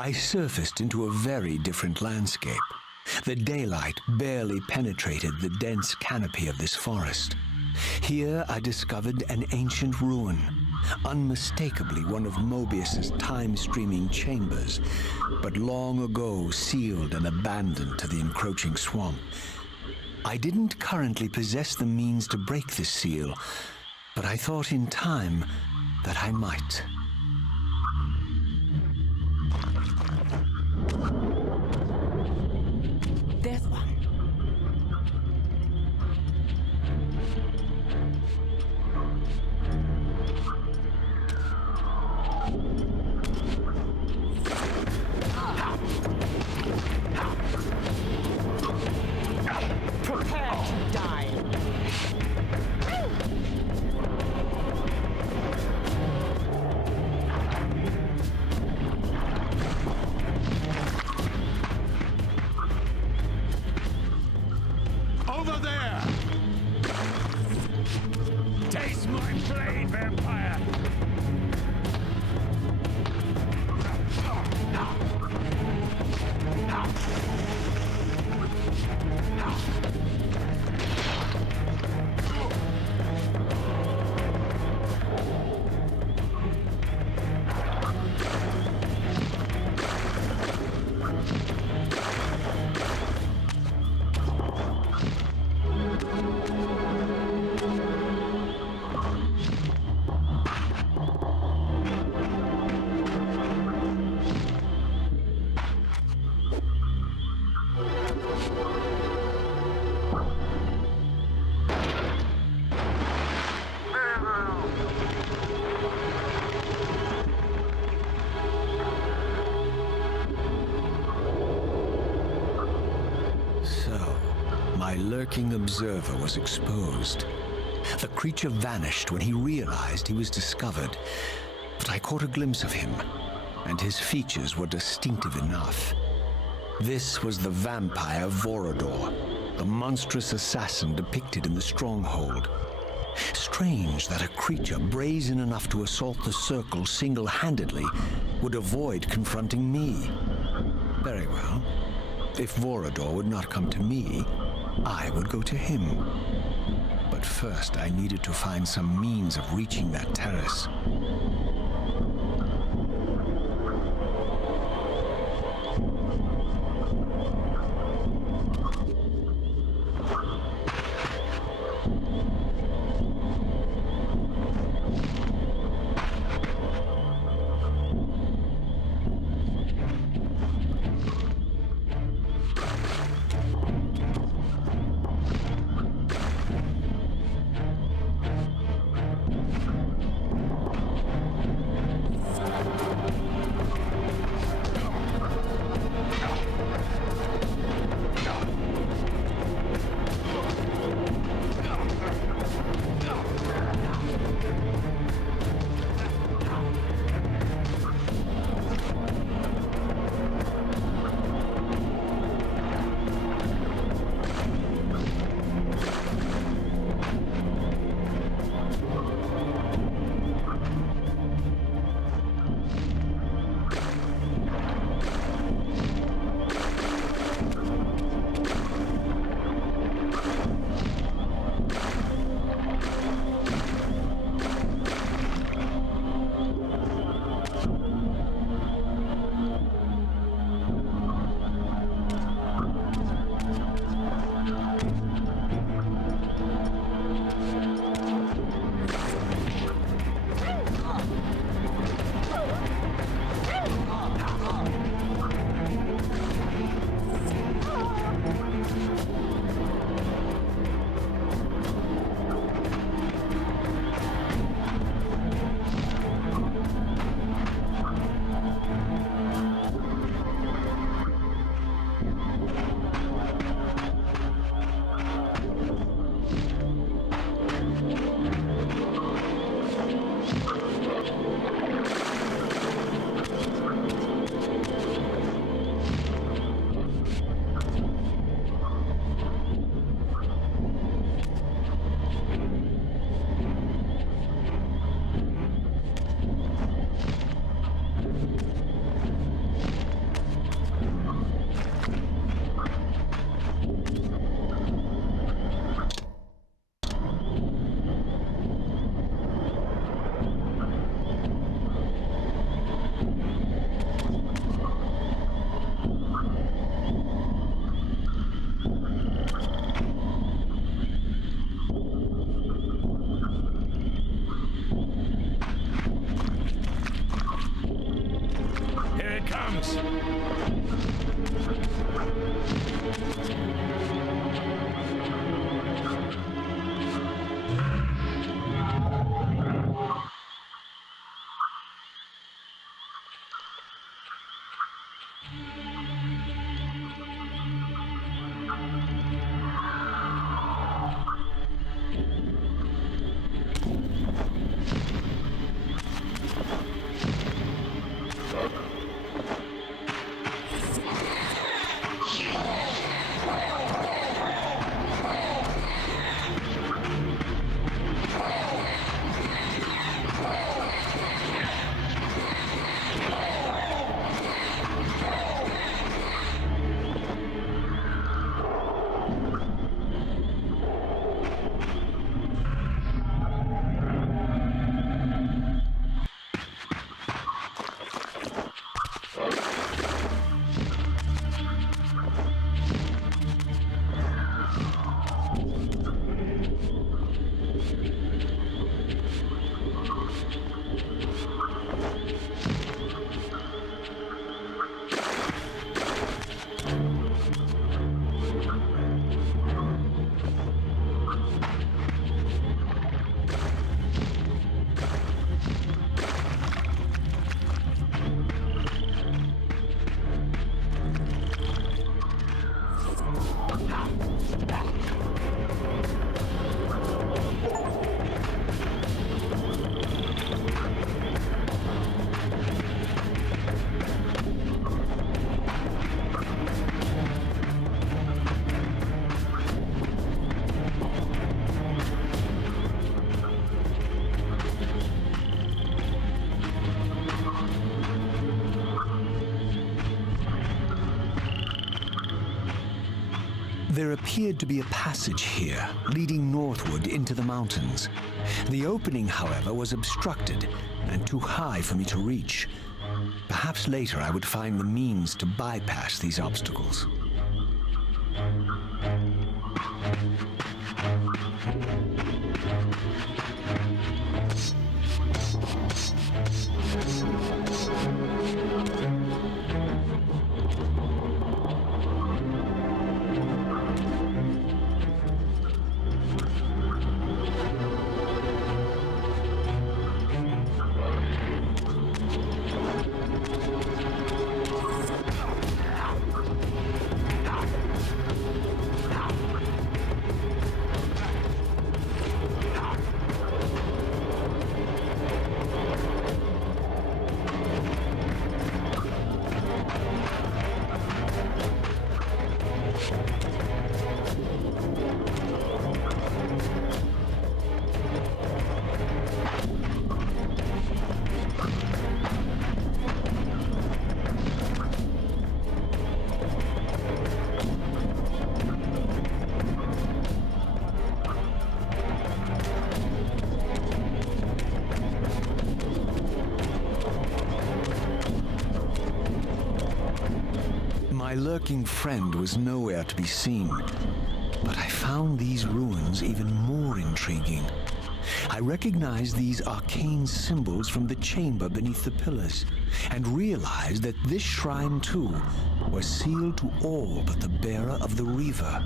I surfaced into a very different landscape. The daylight barely penetrated the dense canopy of this forest. Here I discovered an ancient ruin, unmistakably one of Mobius's time-streaming chambers, but long ago sealed and abandoned to the encroaching swamp. I didn't currently possess the means to break this seal, but I thought in time that I might. There's one. Prepare to die. Over there! Taste my blade, vampire! My lurking observer was exposed. The creature vanished when he realized he was discovered, but I caught a glimpse of him, and his features were distinctive enough. This was the vampire Vorador, the monstrous assassin depicted in the stronghold. Strange that a creature brazen enough to assault the Circle single-handedly would avoid confronting me. Very well. If Vorador would not come to me, I would go to him. But first, I needed to find some means of reaching that terrace. it comes! There appeared to be a passage here, leading northward into the mountains. The opening, however, was obstructed and too high for me to reach. Perhaps later I would find the means to bypass these obstacles. My lurking friend was nowhere to be seen, but I found these ruins even more intriguing. I recognized these arcane symbols from the chamber beneath the pillars, and realized that this shrine, too, was sealed to all but the bearer of the Reaver.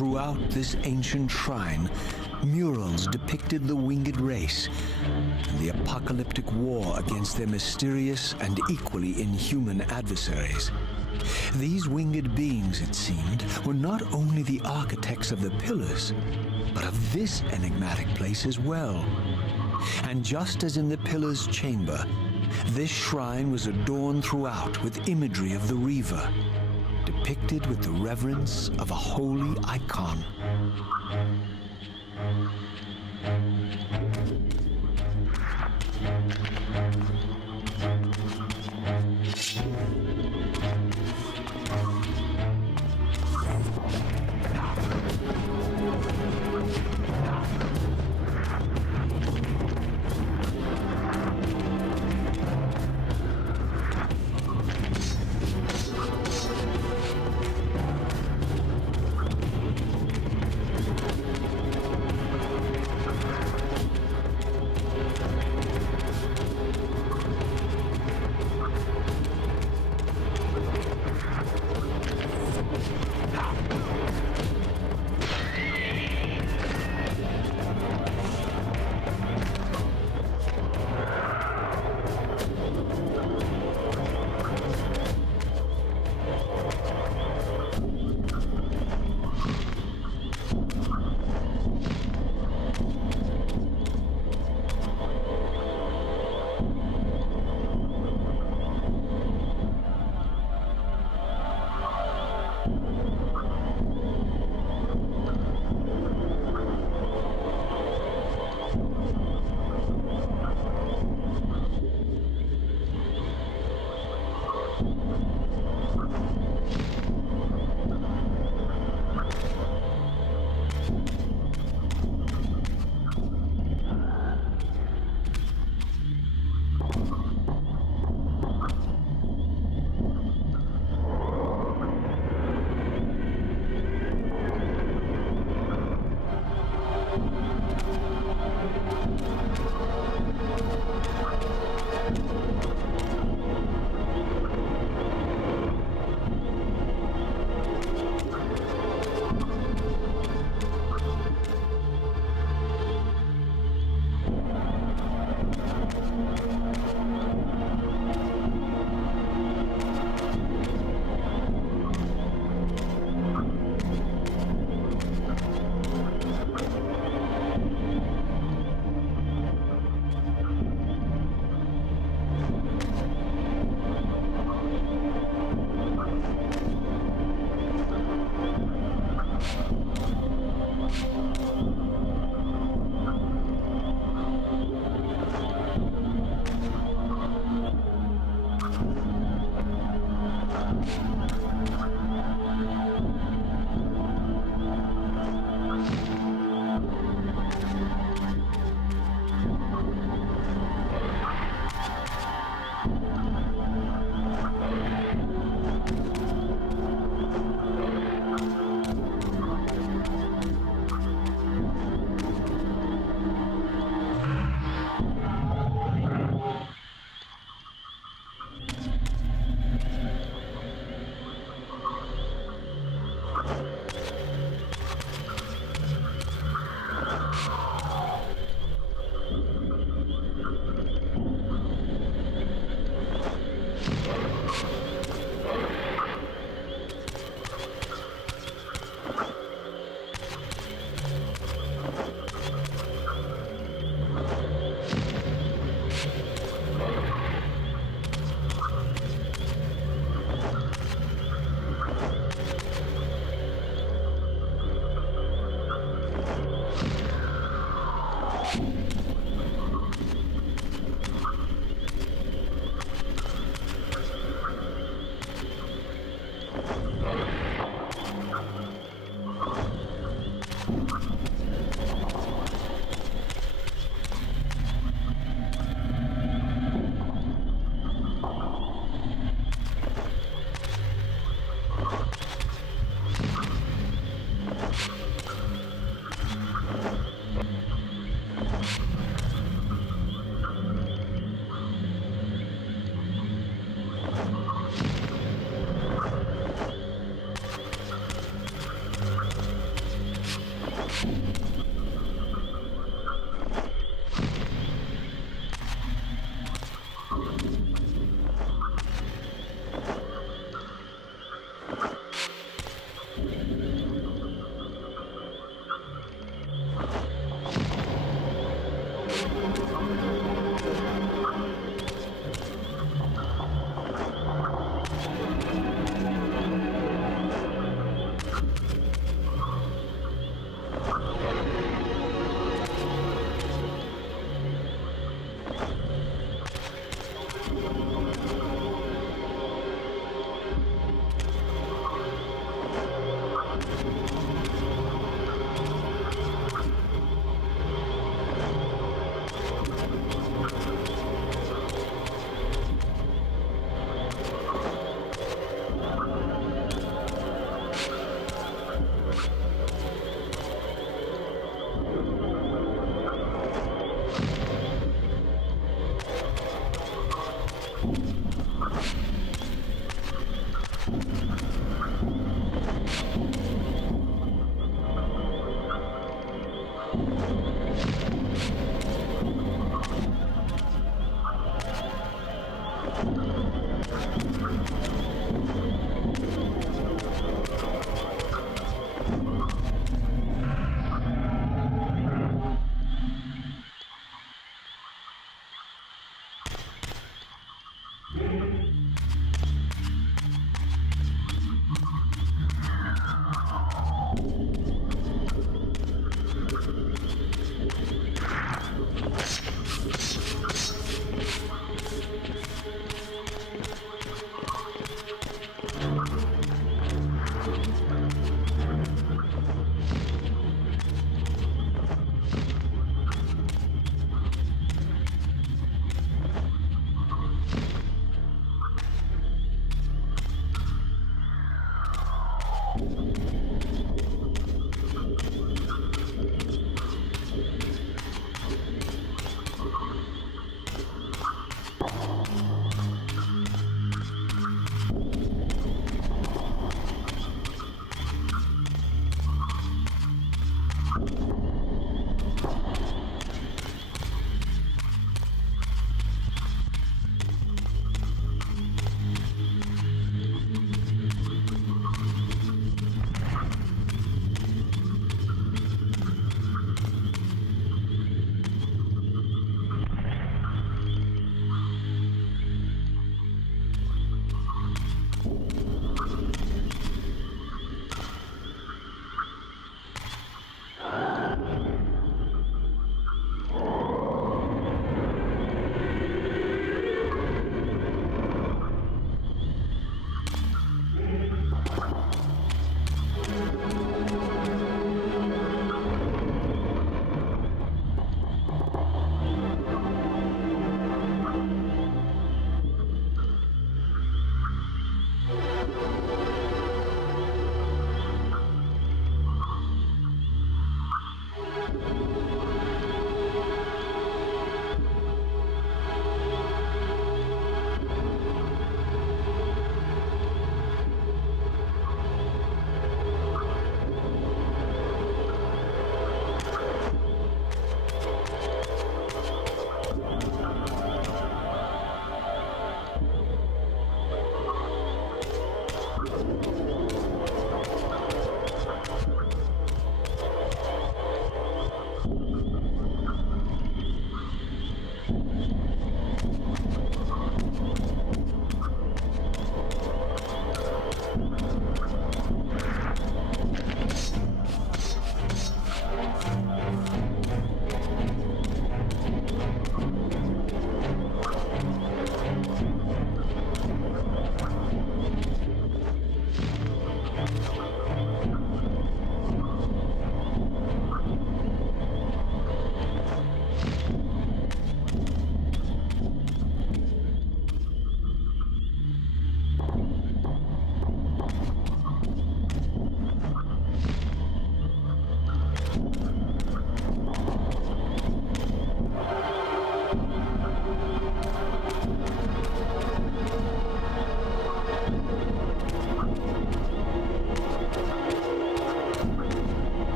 Throughout this ancient shrine, murals depicted the winged race and the apocalyptic war against their mysterious and equally inhuman adversaries. These winged beings, it seemed, were not only the architects of the pillars, but of this enigmatic place as well. And just as in the pillar's chamber, this shrine was adorned throughout with imagery of the Reaver, depicted with the reverence of a holy icon.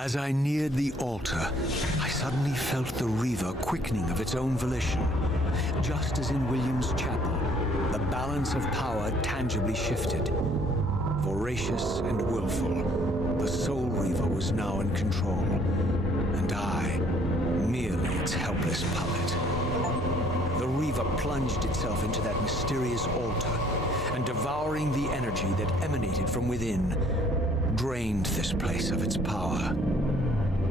As I neared the altar, I suddenly felt the Reaver quickening of its own volition. Just as in William's chapel, the balance of power tangibly shifted. Voracious and willful, the Soul Reaver was now in control, and I, merely its helpless puppet. The Reaver plunged itself into that mysterious altar, and devouring the energy that emanated from within, drained this place of its power.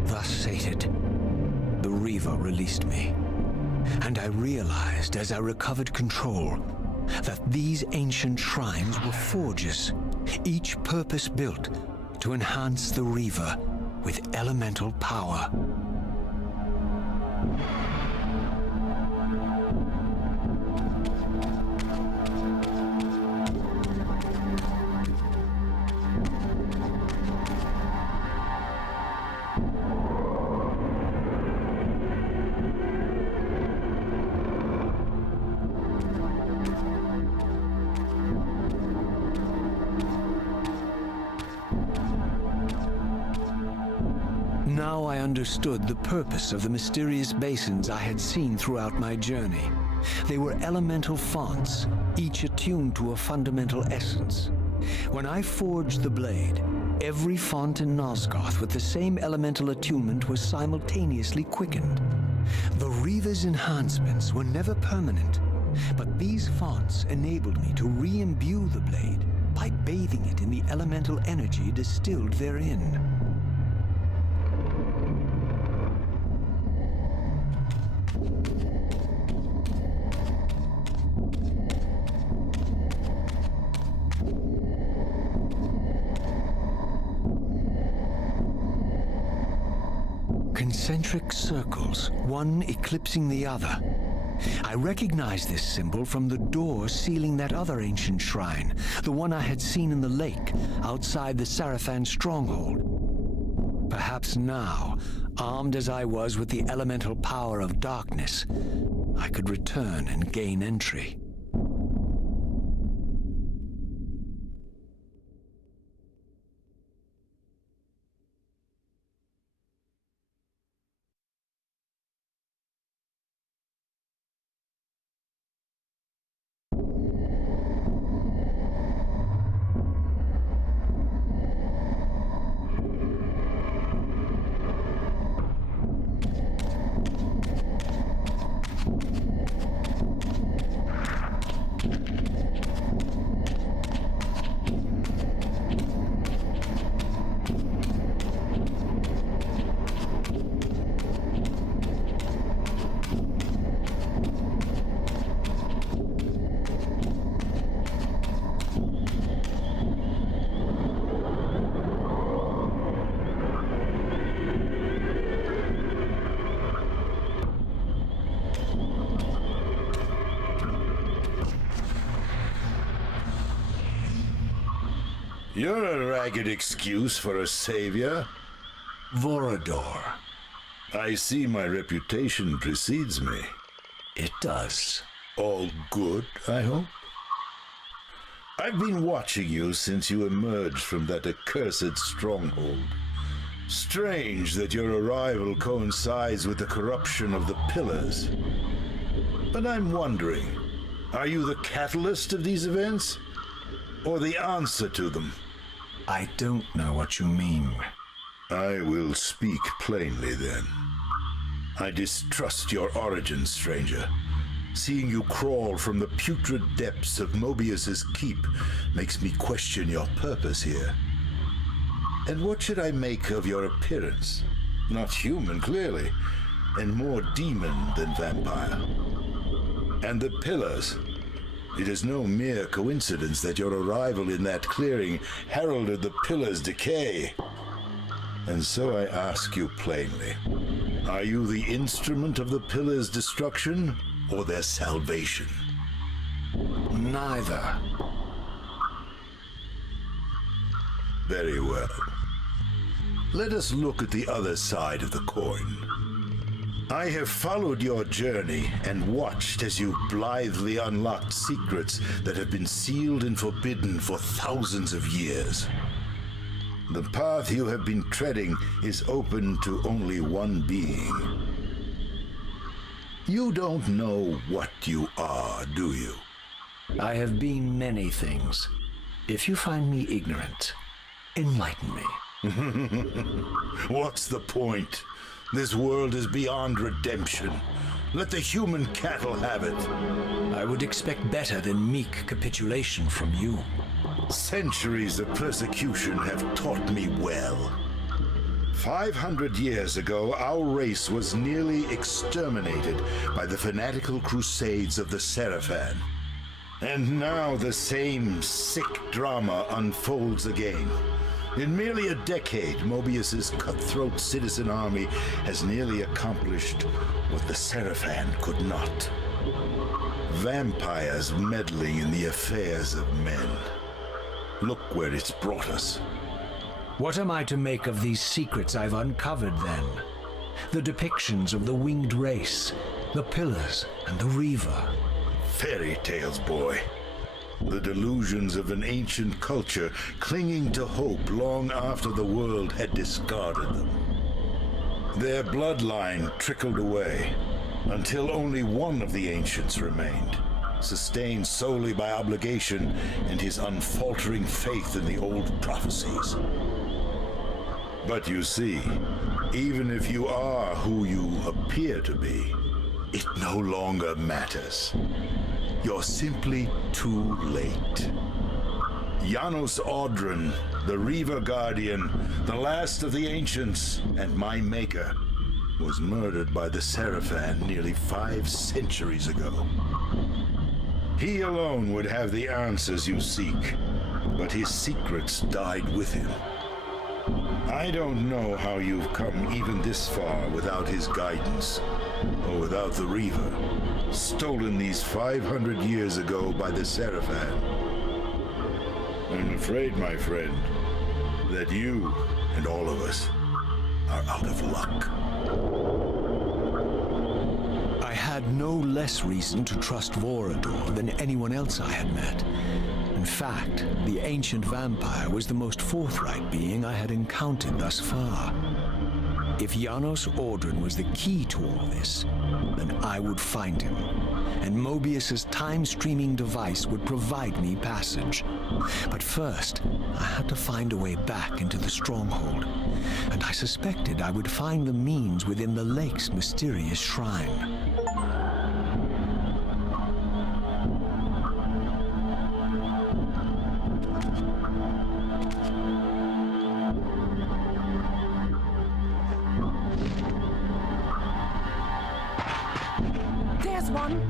Thus sated, the Reaver released me, and I realized as I recovered control that these ancient shrines were forges, each purpose-built to enhance the Reaver with elemental power. Now I understood the purpose of the mysterious basins I had seen throughout my journey. They were elemental fonts, each attuned to a fundamental essence. When I forged the blade, every font in Nosgoth with the same elemental attunement was simultaneously quickened. The Reaver's enhancements were never permanent, but these fonts enabled me to re-imbue the blade by bathing it in the elemental energy distilled therein. Concentric circles, one eclipsing the other. I recognized this symbol from the door sealing that other ancient shrine, the one I had seen in the lake outside the Sarafan stronghold. Perhaps now, armed as I was with the elemental power of darkness, I could return and gain entry. You're a ragged excuse for a savior. Vorador. I see my reputation precedes me. It does. All good, I hope? I've been watching you since you emerged from that accursed stronghold. Strange that your arrival coincides with the corruption of the Pillars. But I'm wondering, are you the catalyst of these events? Or the answer to them? I don't know what you mean. I will speak plainly then. I distrust your origin, stranger. Seeing you crawl from the putrid depths of Mobius's keep makes me question your purpose here. And what should I make of your appearance? Not human, clearly, and more demon than vampire. And the Pillars. It is no mere coincidence that your arrival in that clearing heralded the Pillars' decay. And so I ask you plainly, are you the instrument of the Pillars' destruction or their salvation? Neither. Very well. Let us look at the other side of the coin. I have followed your journey and watched as you blithely unlocked secrets that have been sealed and forbidden for thousands of years. The path you have been treading is open to only one being. You don't know what you are, do you? I have been many things. If you find me ignorant, enlighten me. What's the point? This world is beyond redemption. Let the human cattle have it. I would expect better than meek capitulation from you. Centuries of persecution have taught me well. 500 years ago, our race was nearly exterminated by the fanatical crusades of the Seraphan. And now the same sick drama unfolds again. In merely a decade, Mobius's cutthroat citizen army has nearly accomplished what the Seraphan could not. Vampires meddling in the affairs of men. Look where it's brought us. What am I to make of these secrets I've uncovered, then? The depictions of the winged race, the pillars, and the Reaver. Fairy tales, boy. The delusions of an ancient culture clinging to hope long after the world had discarded them. Their bloodline trickled away until only one of the ancients remained, sustained solely by obligation and his unfaltering faith in the old prophecies. But you see, even if you are who you appear to be, it no longer matters. You're simply too late. Janos Audron, the Reaver Guardian, the last of the ancients, and my maker, was murdered by the Seraphan nearly 5 centuries ago. He alone would have the answers you seek, but his secrets died with him. I don't know how you've come even this far without his guidance, or without the Reaver, stolen these 500 years ago by the Seraphan. I'm afraid, my friend, that you and all of us are out of luck. I had no less reason to trust Vorador than anyone else I had met. In fact, the ancient vampire was the most forthright being I had encountered thus far. If Janos Audron was the key to all this, then I would find him, and Mobius's time-streaming device would provide me passage. But first, I had to find a way back into the stronghold, and I suspected I would find the means within the lake's mysterious shrine. There's one.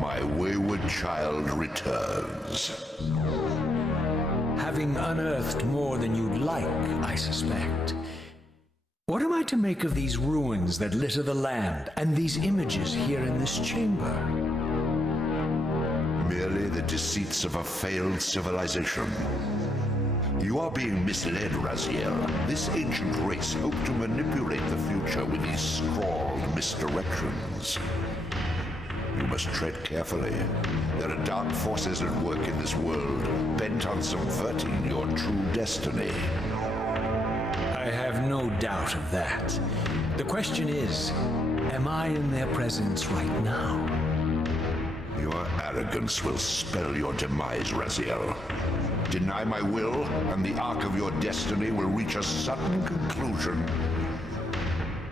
My wayward child returns. Having unearthed more than you'd like, I suspect. What am I to make of these ruins that litter the land, and these images here in this chamber? Merely the deceits of a failed civilization. You are being misled, Raziel. This ancient race hoped to manipulate the future with these scrawled misdirections. You must tread carefully. There are dark forces at work in this world, bent on subverting your true destiny. I have no doubt of that. The question is, am I in their presence right now? Your arrogance will spell your demise, Raziel. Deny my will, and the arc of your destiny will reach a sudden conclusion.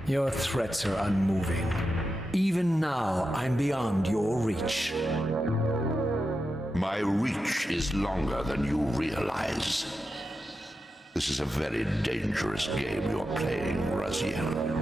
Your threats are unmoving. Even now, I'm beyond your reach. My reach is longer than you realize. This is a very dangerous game you're playing, Raziel.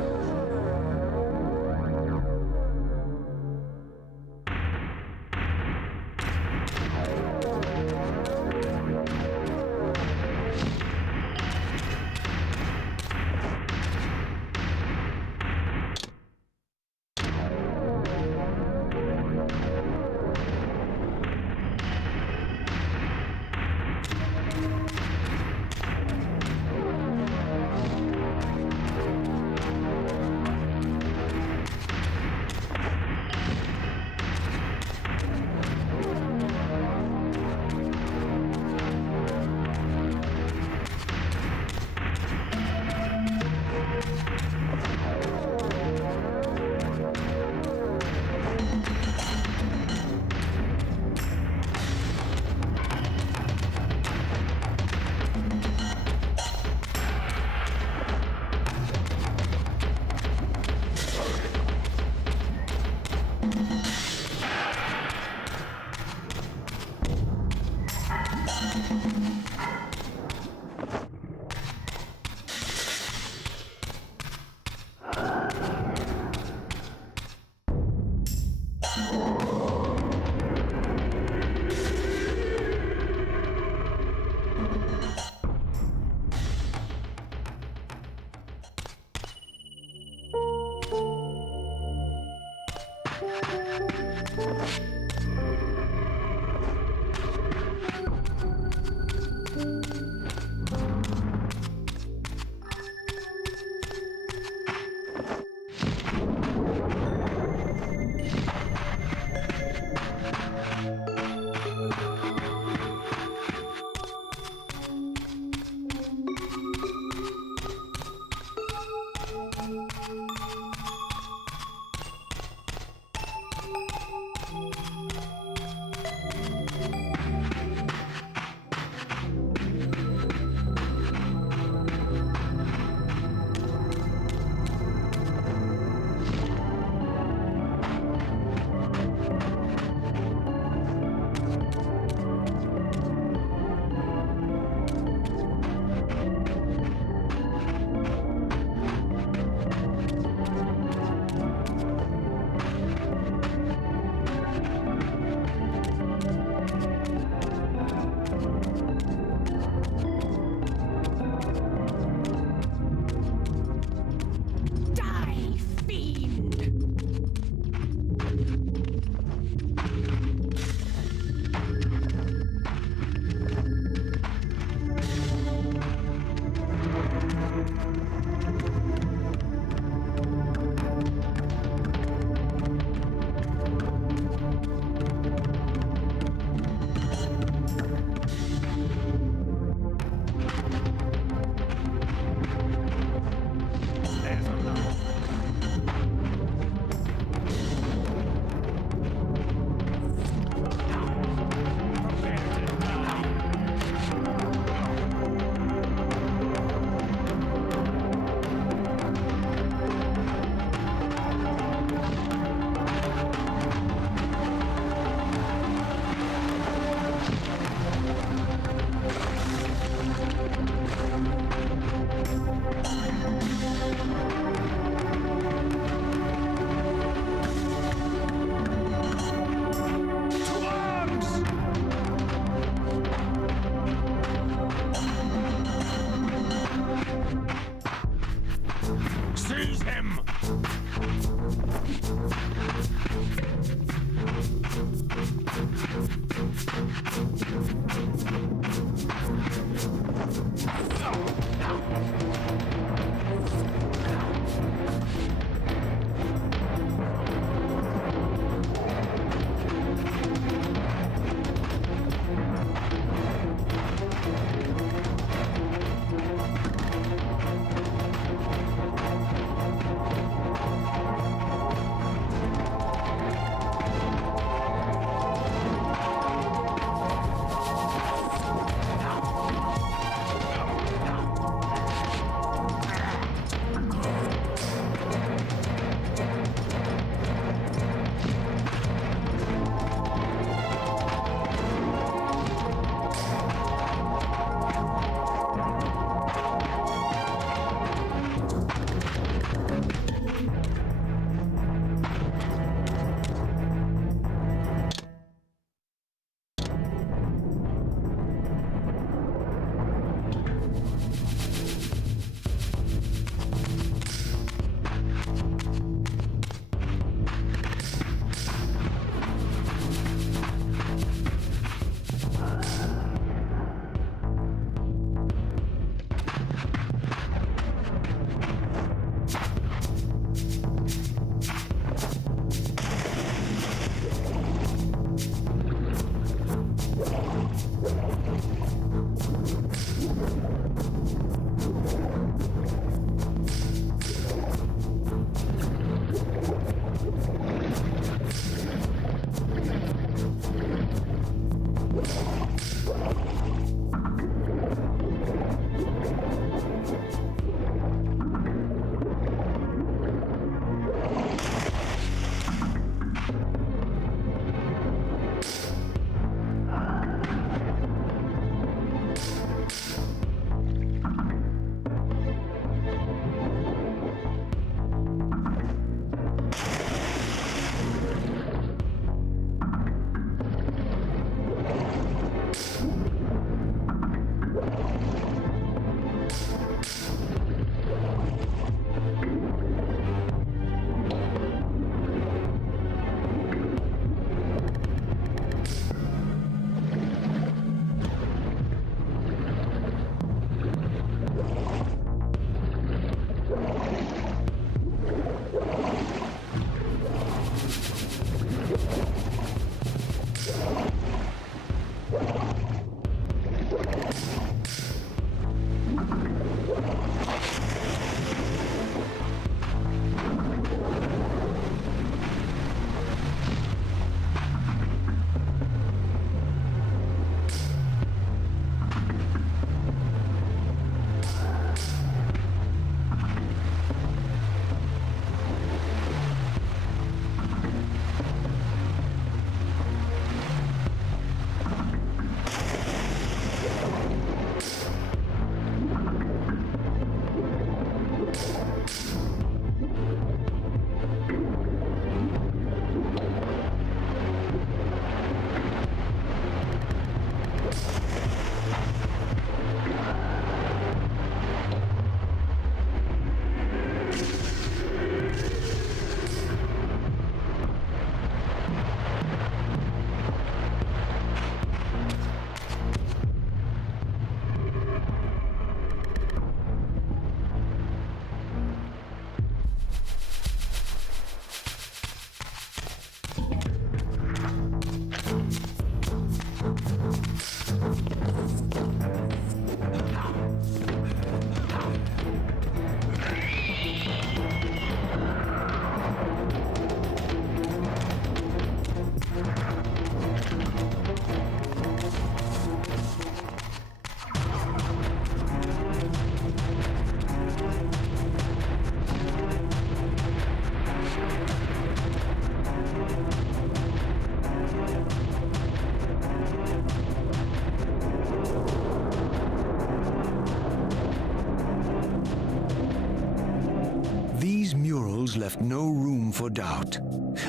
left no room for doubt.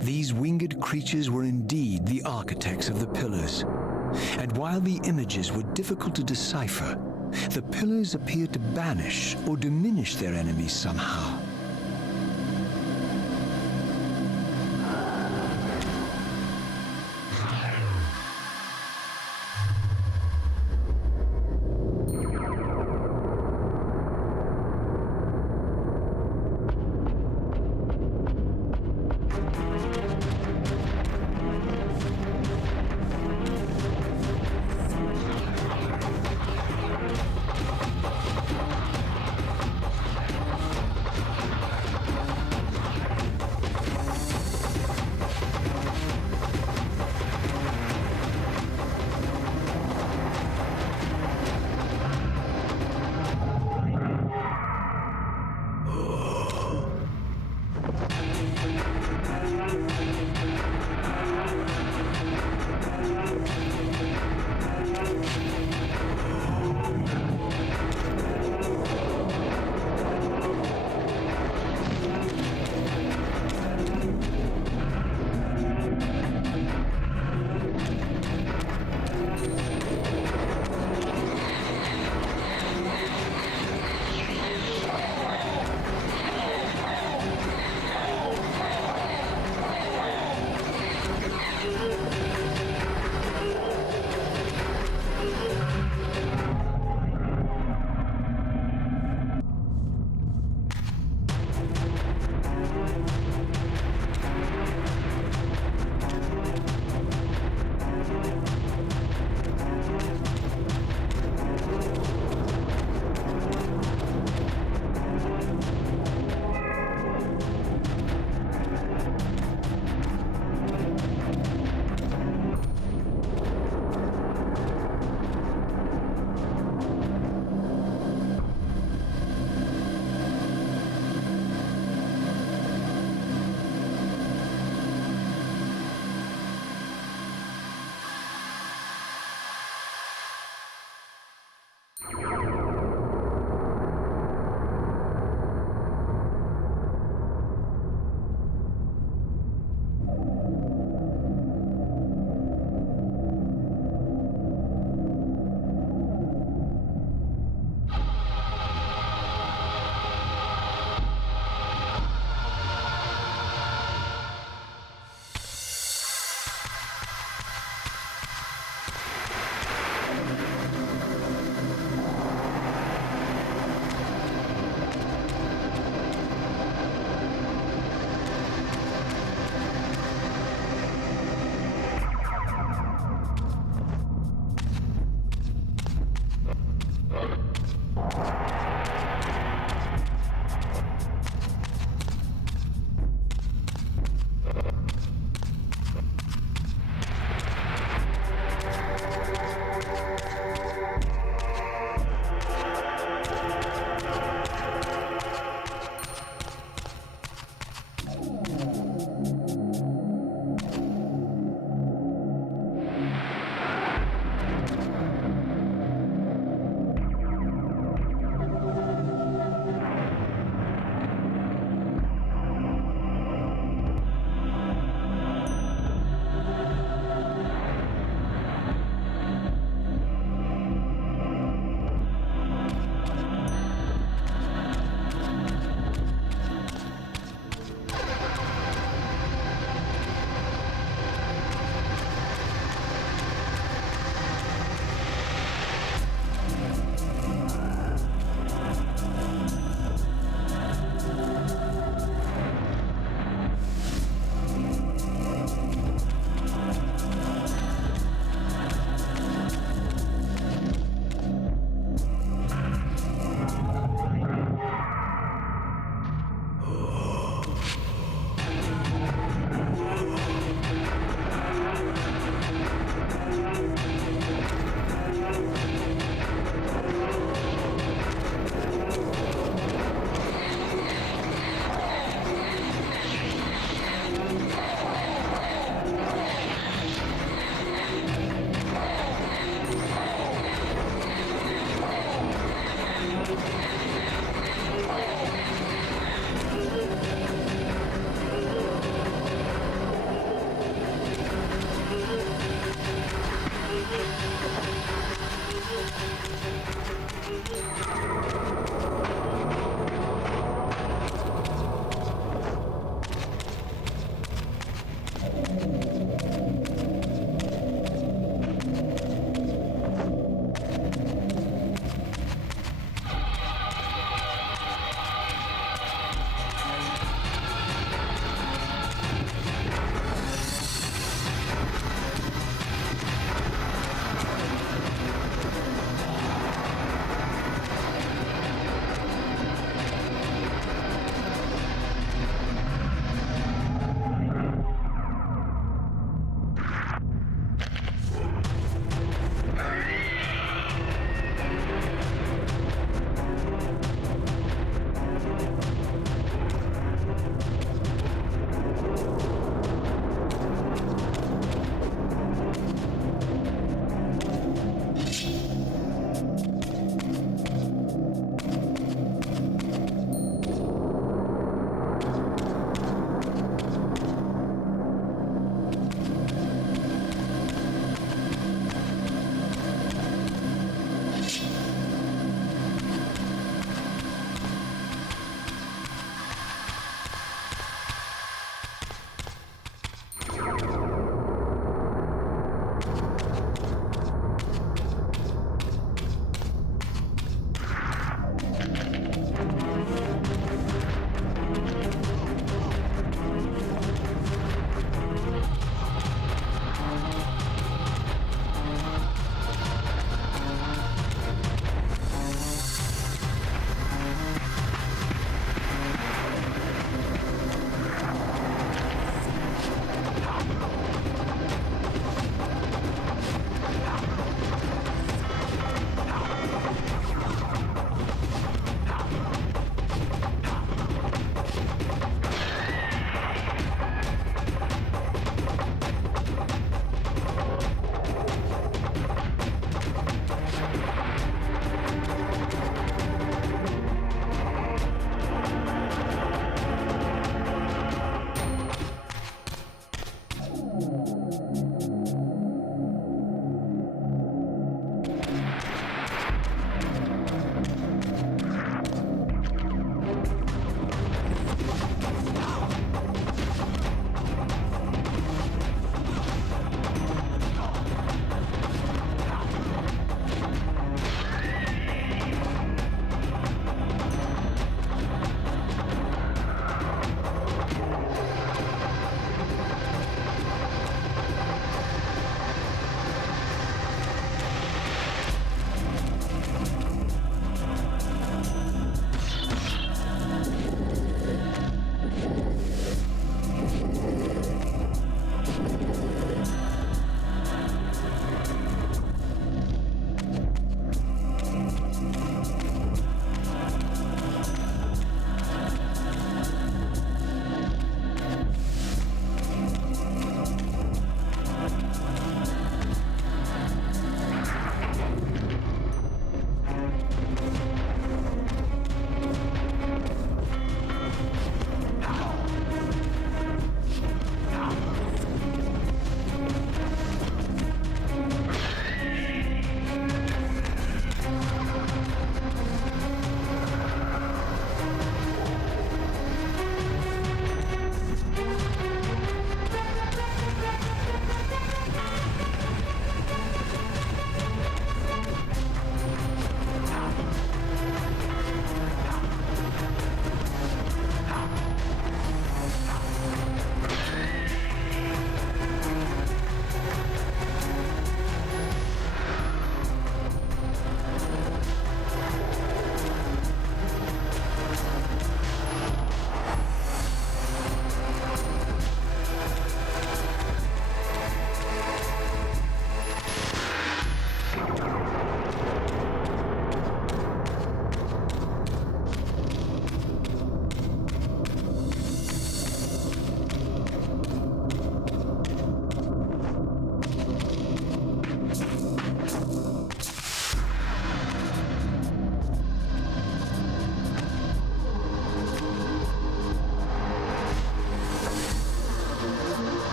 These winged creatures were indeed the architects of the pillars. And while the images were difficult to decipher, the pillars appeared to banish or diminish their enemies somehow.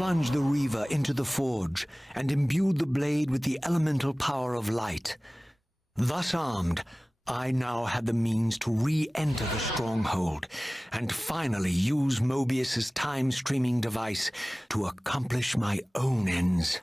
plunged the Reaver into the forge and imbued the blade with the elemental power of light. Thus armed, I now had the means to re-enter the stronghold and finally use Mobius's time-streaming device to accomplish my own ends.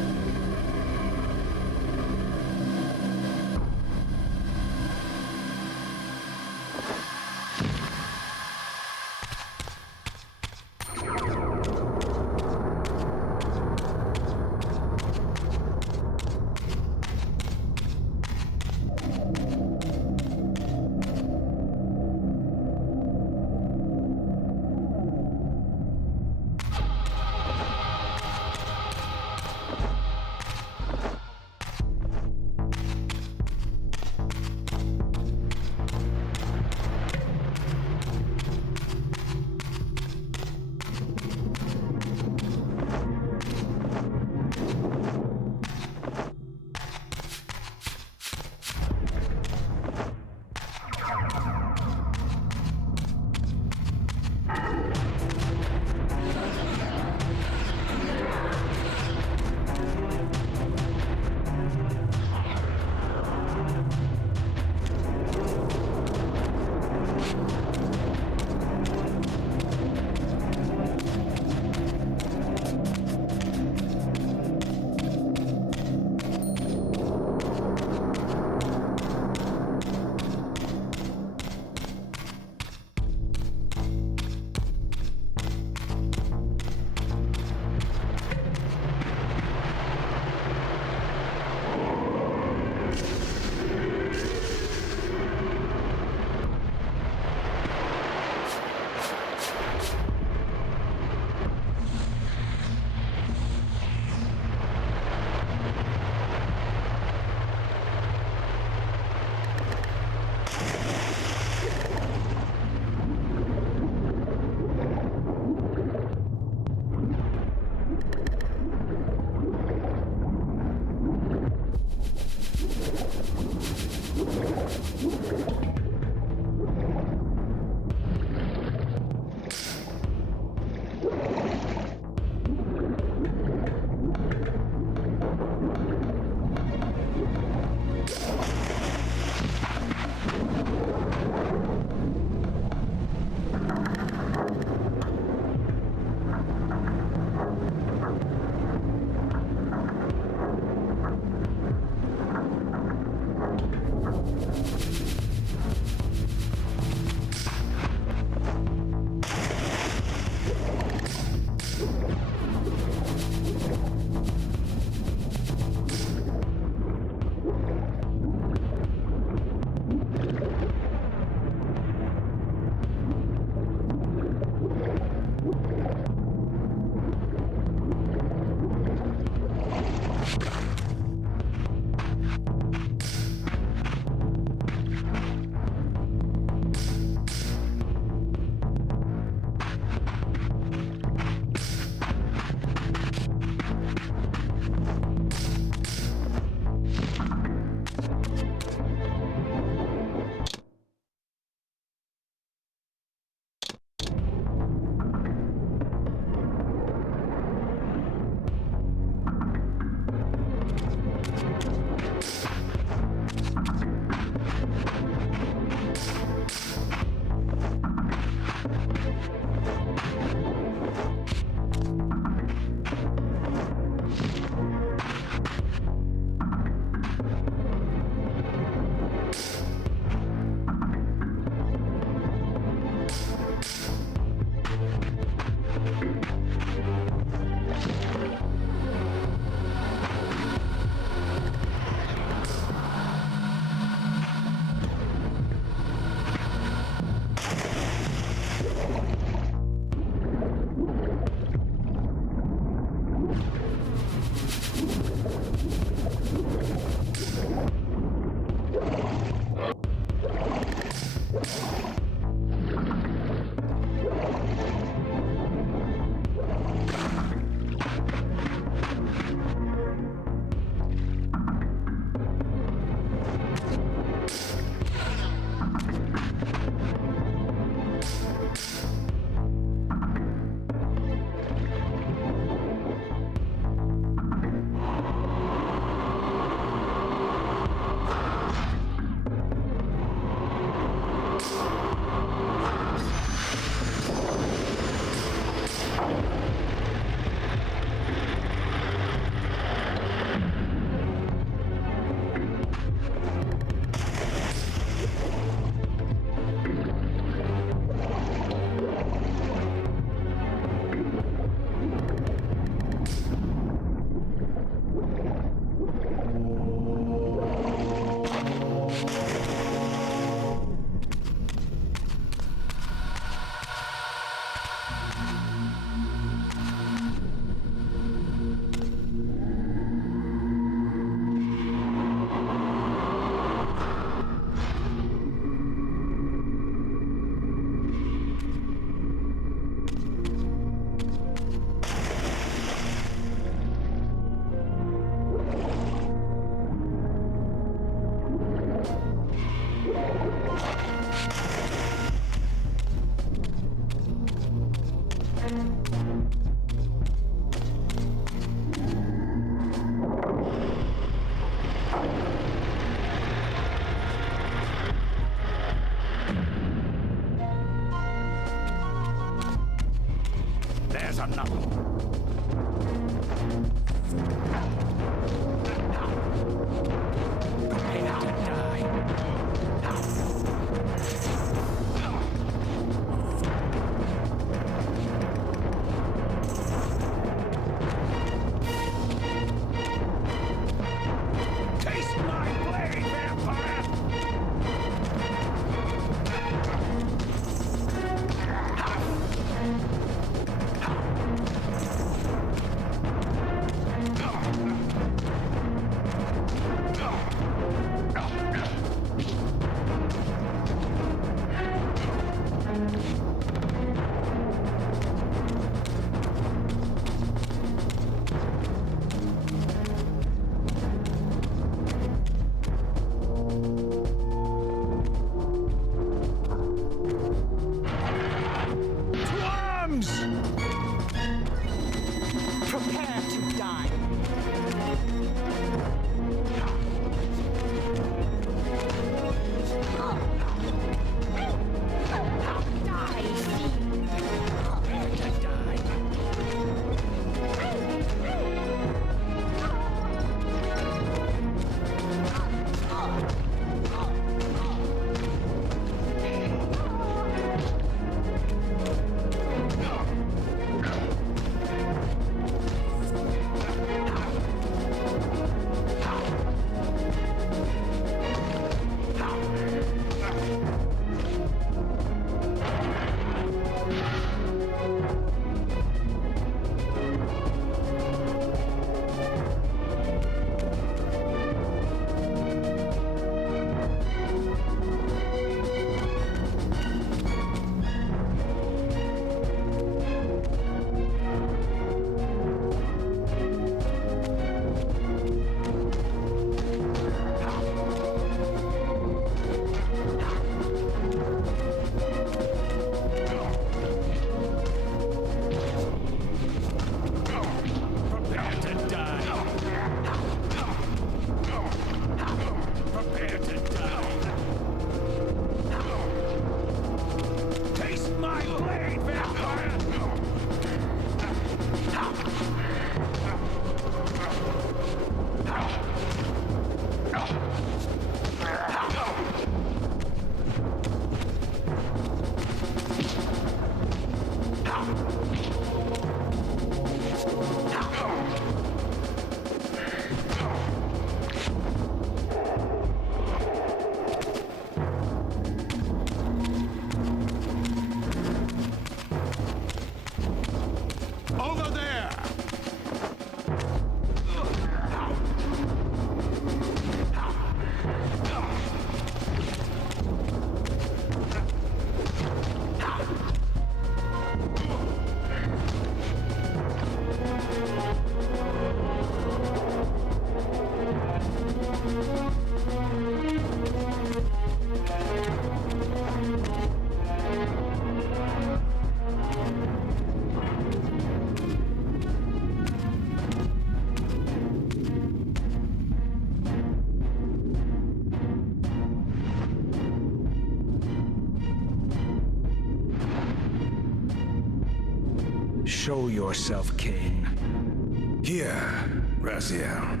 Show yourself, Kain. Here, Raziel.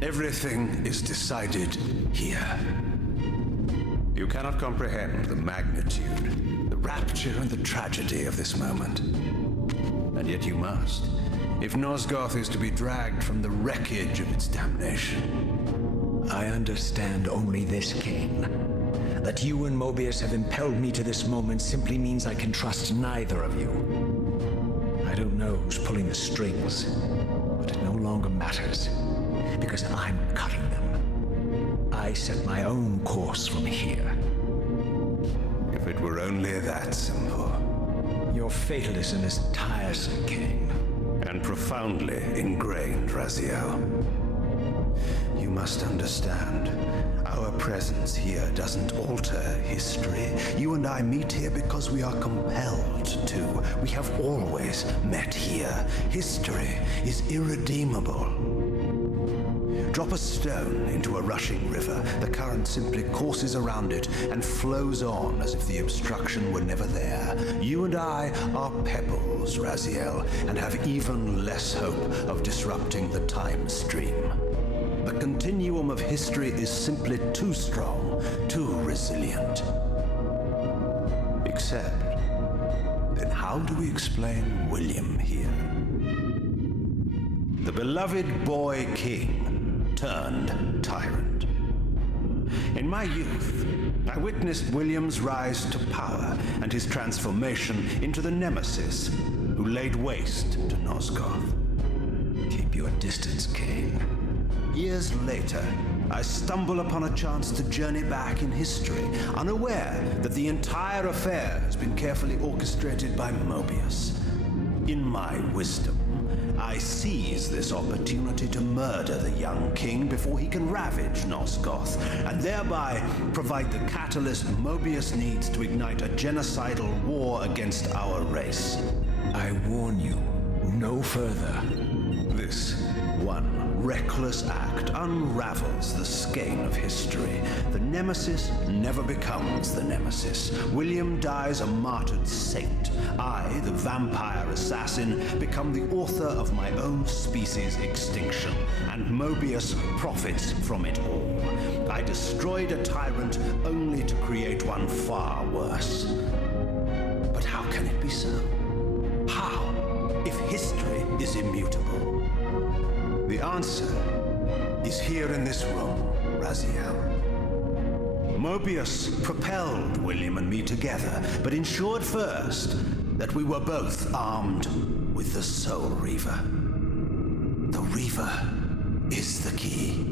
Everything is decided here. You cannot comprehend the magnitude, the rapture and the tragedy of this moment. And yet you must, if Nosgoth is to be dragged from the wreckage of its damnation. I understand only this, Kain. That you and Mobius have impelled me to this moment simply means I can trust neither of you. I don't know who's pulling the strings, but it no longer matters, because I'm cutting them. I set my own course from here. If it were only that simple. Your fatalism is tiresome, Kain. And profoundly ingrained, Raziel. You must understand, our presence here doesn't alter history. You and I meet here because we are compelled to. We have always met here. History is irredeemable. Drop a stone into a rushing river. The current simply courses around it and flows on as if the obstruction were never there. You and I are pebbles, Raziel, and have even less hope of disrupting the time stream. The continuum of history is simply too strong, too resilient. Except, then how do we explain William here? The beloved boy king turned tyrant. In my youth, I witnessed William's rise to power and his transformation into the nemesis who laid waste to Nosgoth. Keep your distance, Kain. Years later, I stumble upon a chance to journey back in history, unaware that the entire affair has been carefully orchestrated by Mobius. In my wisdom, I seize this opportunity to murder the young king before he can ravage Nosgoth, and thereby provide the catalyst Mobius needs to ignite a genocidal war against our race. I warn you, no further. This one reckless act unravels the skein of history. The nemesis never becomes the nemesis. William dies a martyred saint. I, the vampire assassin, become the author of my own species' extinction, and Mobius profits from it all. I destroyed a tyrant only to create one far worse. But how can it be so? How, if history is immutable? The answer is here in this room, Raziel. Mobius propelled William and me together, but ensured first that we were both armed with the Soul Reaver. The Reaver is the key.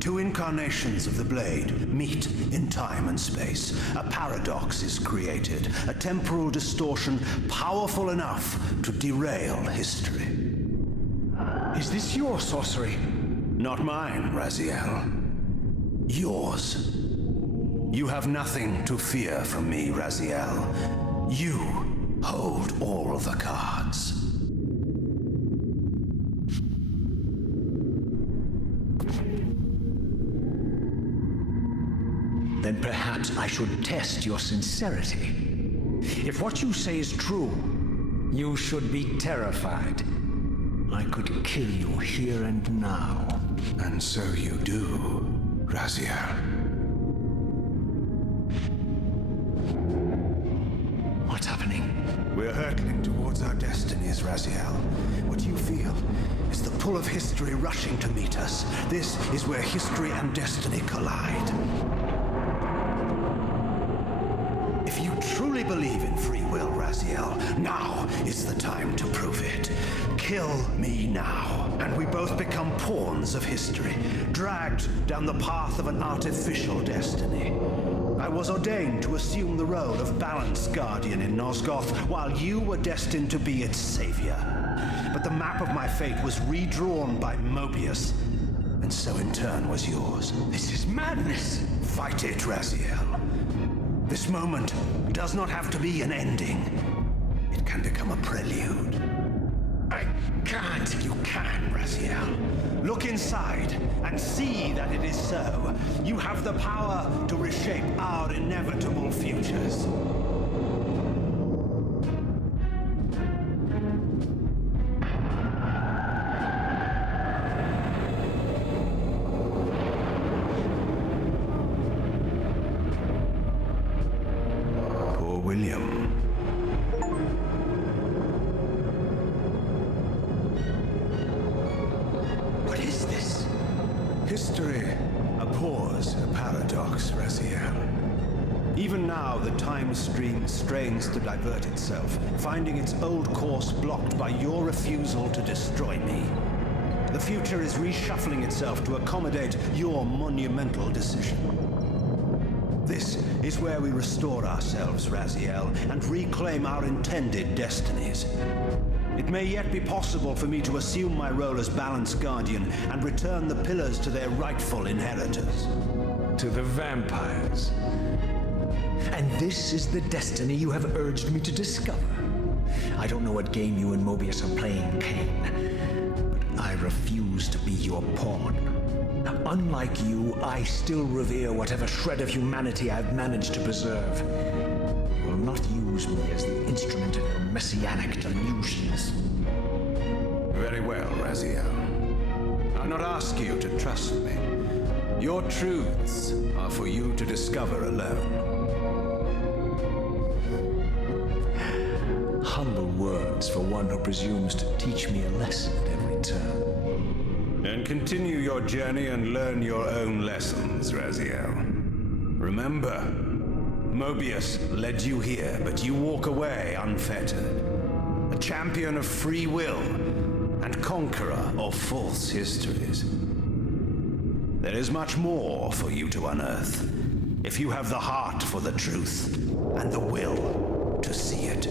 Two incarnations of the blade meet in time and space. A paradox is created, a temporal distortion powerful enough to derail history. Is this your sorcery? Not mine, Raziel. Yours. You have nothing to fear from me, Raziel. You hold all the cards. Then perhaps I should test your sincerity. If what you say is true, you should be terrified. I could kill you here and now. And so you do, Raziel. What's happening? We're hurtling towards our destinies, Raziel. What you feel is the pull of history rushing to meet us. This is where history and destiny collide. If you truly believe in free will, Raziel, now is the time to prove it. Kill me now, and we both become pawns of history, dragged down the path of an artificial destiny. I was ordained to assume the role of balance guardian in Nosgoth, while you were destined to be its savior. But the map of my fate was redrawn by Mobius, and so in turn was yours. This is madness! Fight it, Raziel. This moment does not have to be an ending. It can become a prelude. I can't. You can, Raziel. Look inside and see that it is so. You have the power to reshape our inevitable futures. History abhors a paradox, Raziel. Even now, the time stream strains to divert itself, finding its old course blocked by your refusal to destroy me. The future is reshuffling itself to accommodate your monumental decision. This is where we restore ourselves, Raziel, and reclaim our intended destinies. It may yet be possible for me to assume my role as Balance Guardian and return the pillars to their rightful inheritors. To the vampires. And this is the destiny you have urged me to discover. I don't know what game you and Mobius are playing, Kain, but I refuse to be your pawn. Unlike you, I still revere whatever shred of humanity I've managed to preserve. You will not use me as the instrument of your messianic delusions. Very well, Raziel. I'll not ask you to trust me. Your truths are for you to discover alone. Humble words for one who presumes to teach me a lesson at every turn. Then continue your journey and learn your own lessons, Raziel. Remember, Mobius led you here, but you walk away unfettered. A champion of free will and conqueror of false histories. There is much more for you to unearth, if you have the heart for the truth and the will to see it.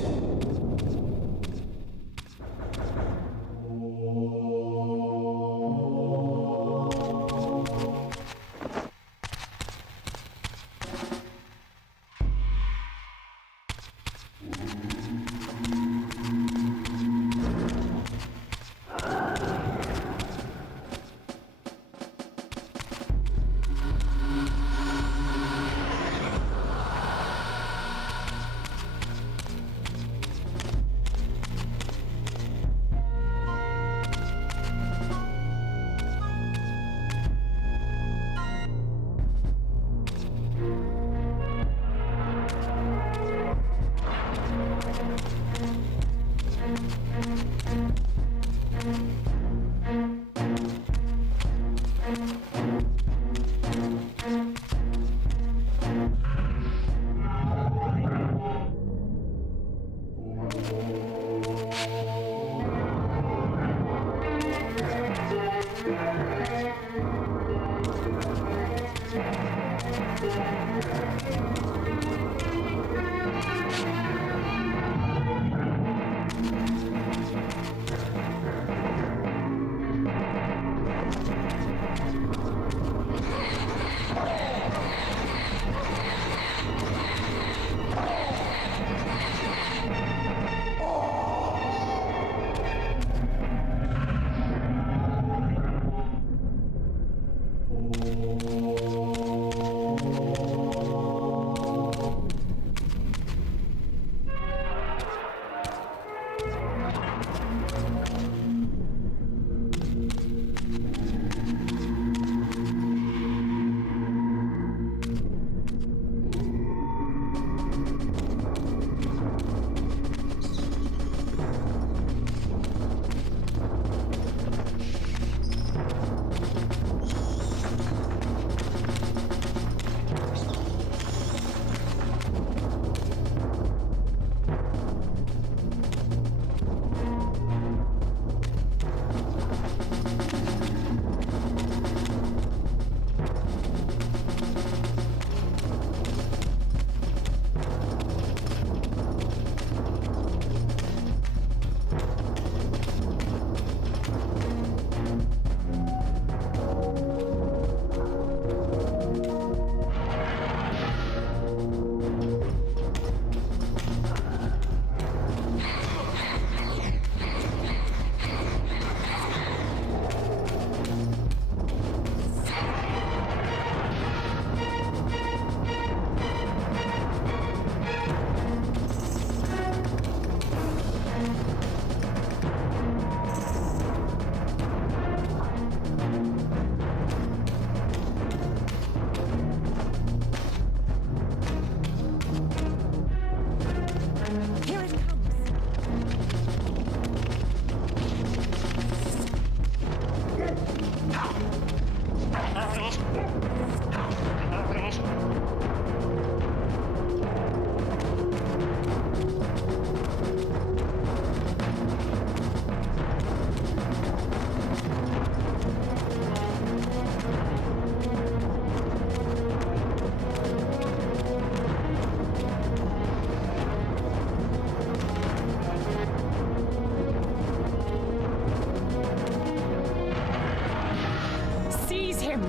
Seize him!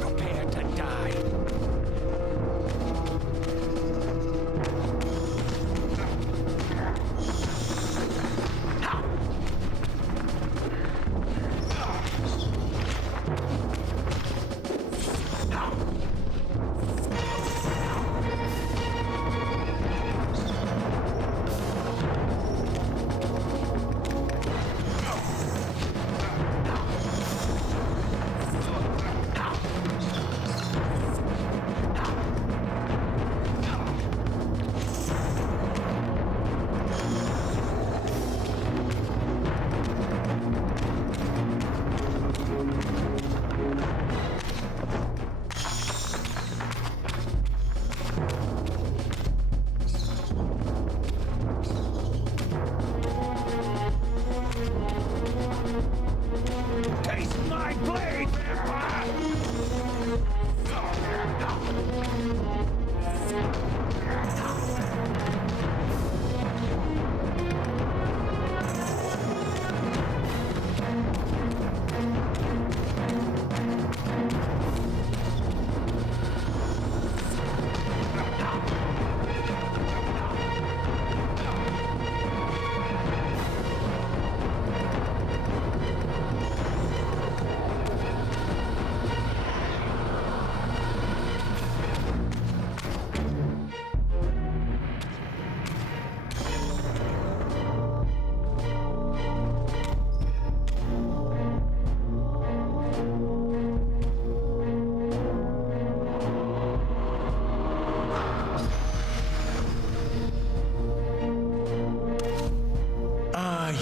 Prepare to die. Taste my blade, vampire!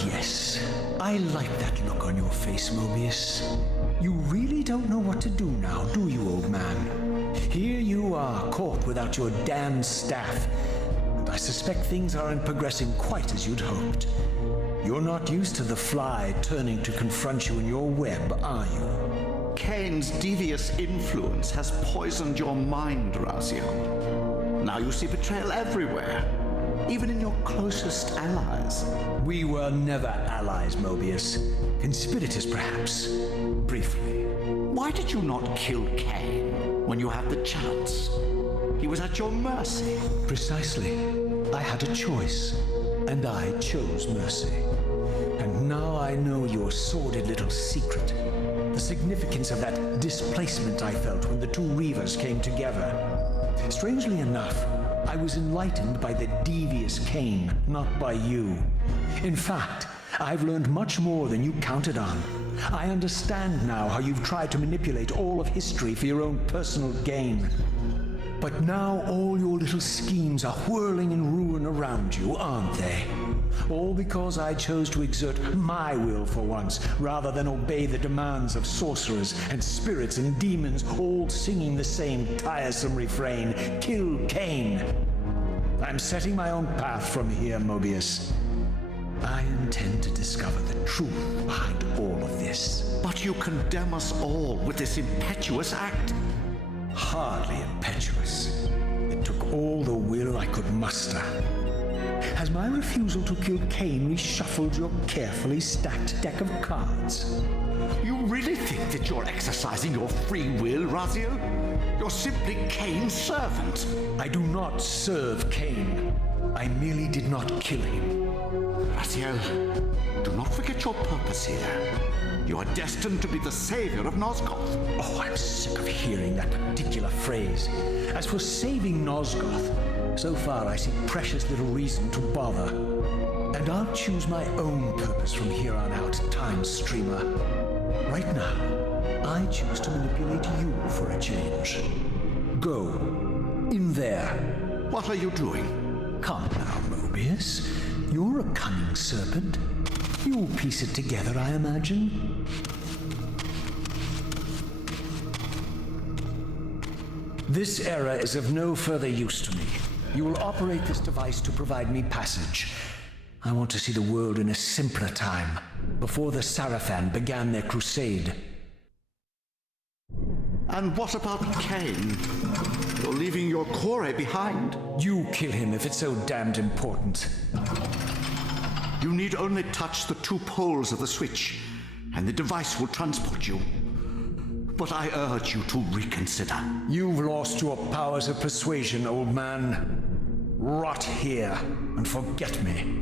Yes, I like that look on your face, Mobius. You really don't know what to do now, do you, old man? Here you are, caught without your damned staff, and I suspect things aren't progressing quite as you'd hoped. You're not used to the fly turning to confront you in your web, are you? Kain's devious influence has poisoned your mind, Raziel. Now you see betrayal everywhere, even in your closest allies. We were never allies, Mobius. Conspirators, perhaps. Briefly. Why did you not kill Kain when you had the chance? He was at your mercy. Precisely. I had a choice, and I chose mercy. And now I know your sordid little secret. The significance of that displacement I felt when the two Reavers came together. Strangely enough, I was enlightened by the devious Kain, not by you. In fact, I've learned much more than you counted on. I understand now how you've tried to manipulate all of history for your own personal gain. But now all your little schemes are whirling in ruin around you, aren't they? All because I chose to exert my will for once, rather than obey the demands of sorcerers and spirits and demons, all singing the same tiresome refrain, "Kill Kain." I'm setting my own path from here, Mobius. I intend to discover the truth behind all of this. But you condemn us all with this impetuous act. Hardly impetuous. It took all the will I could muster. Has my refusal to kill Kain reshuffled your carefully stacked deck of cards? You really think that you're exercising your free will, Raziel? You're simply Kain's servant. I do not serve Kain. I merely did not kill him. Raziel, do not forget your purpose here. You are destined to be the savior of Nosgoth. Oh, I'm sick of hearing that particular phrase. As for saving Nosgoth, so far I see precious little reason to bother. And I'll choose my own purpose from here on out, Time Streamer. Right now, I choose to manipulate you for a change. Go. In there. What are you doing? Come now, Mobius. You're a cunning serpent. You'll piece it together, I imagine. This era is of no further use to me. You will operate this device to provide me passage. I want to see the world in a simpler time, before the Sarafan began their crusade. And what about Kain? You're leaving your core behind. You kill him if it's so damned important. You need only touch the two poles of the switch, and the device will transport you. But I urge you to reconsider. You've lost your powers of persuasion, old man. Rot here and forget me.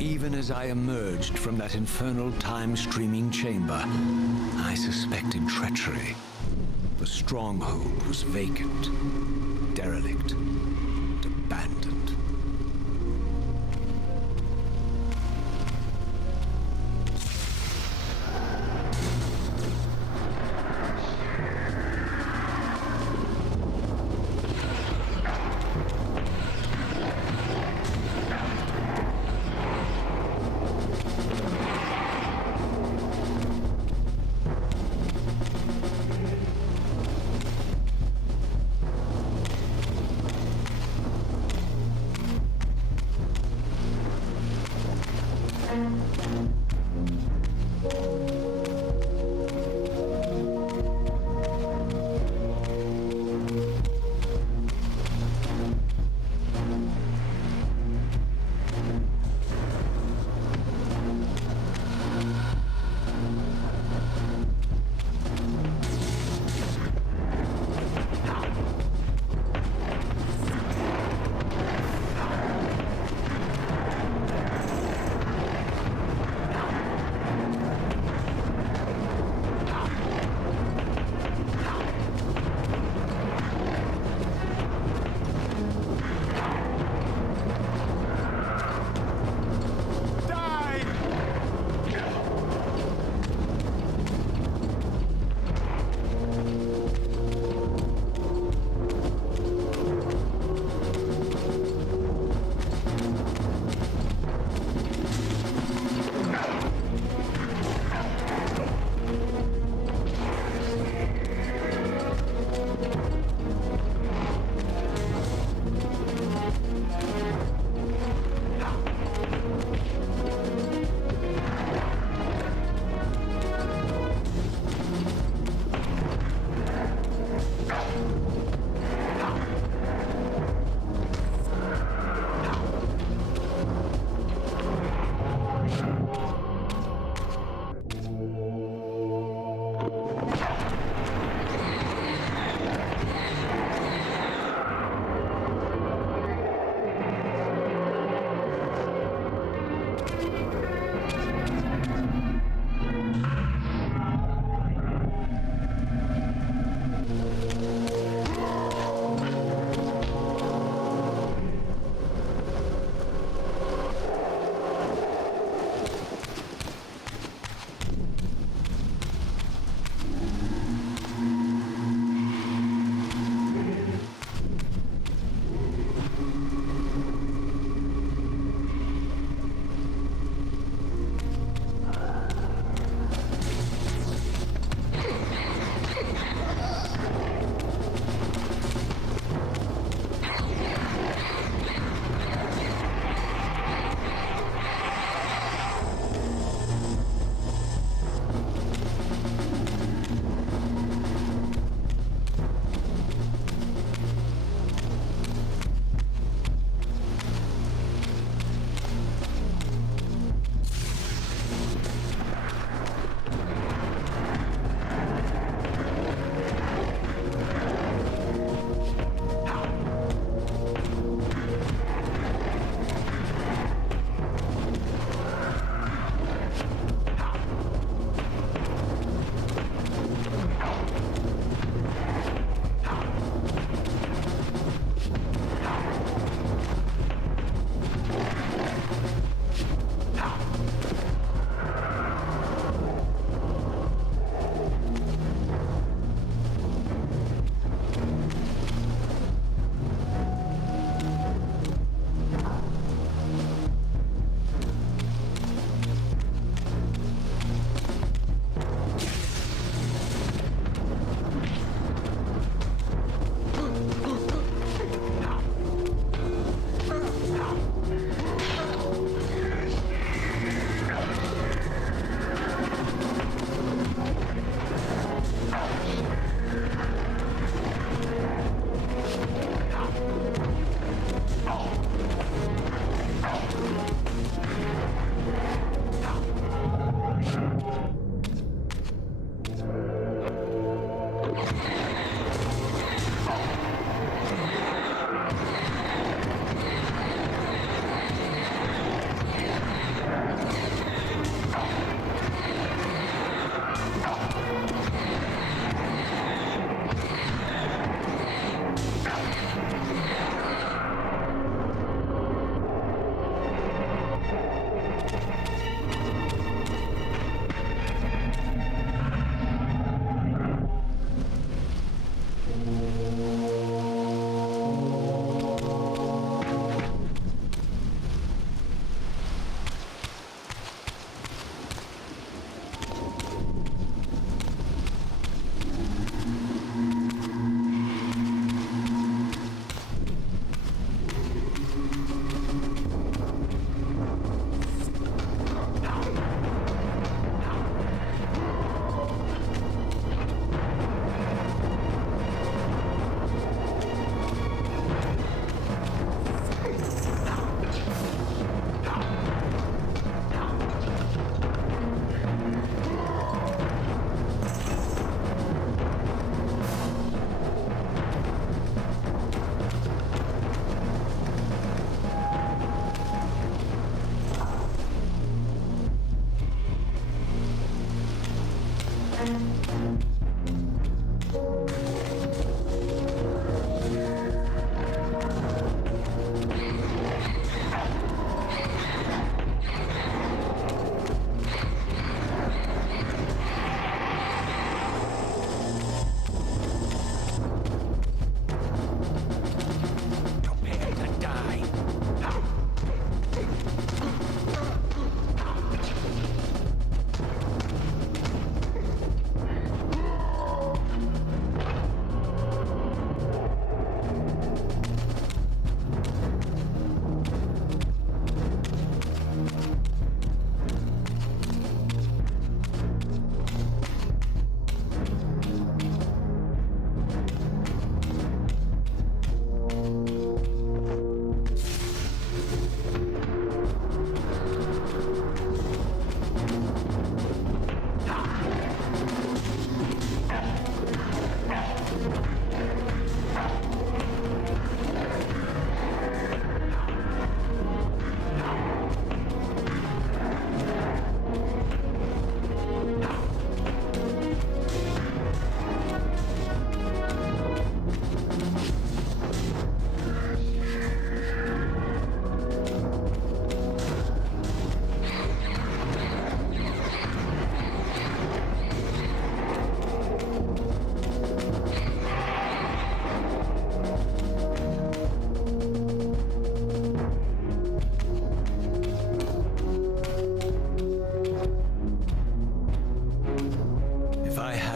Even as I emerged from that infernal time-streaming chamber, I suspected treachery. The stronghold was vacant, derelict, and abandoned.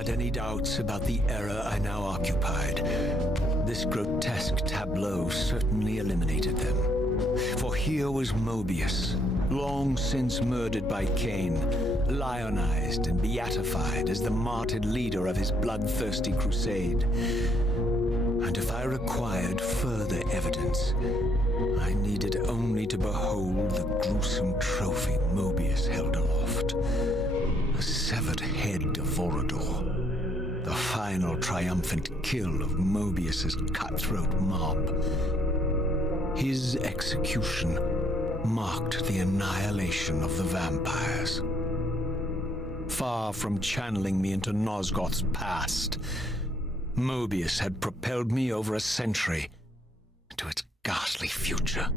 had any doubts about the era I now occupied, this grotesque tableau certainly eliminated them. For here was Mobius, long since murdered by Kain, lionized and beatified as the martyred leader of his bloodthirsty crusade. And if I required further evidence, I needed only to behold the gruesome trophy Mobius held aloft. The severed head of Vorador. The final triumphant kill of Mobius's cutthroat mob. His execution marked the annihilation of the vampires. Far from channeling me into Nosgoth's past, Mobius had propelled me over a century to its ghastly future.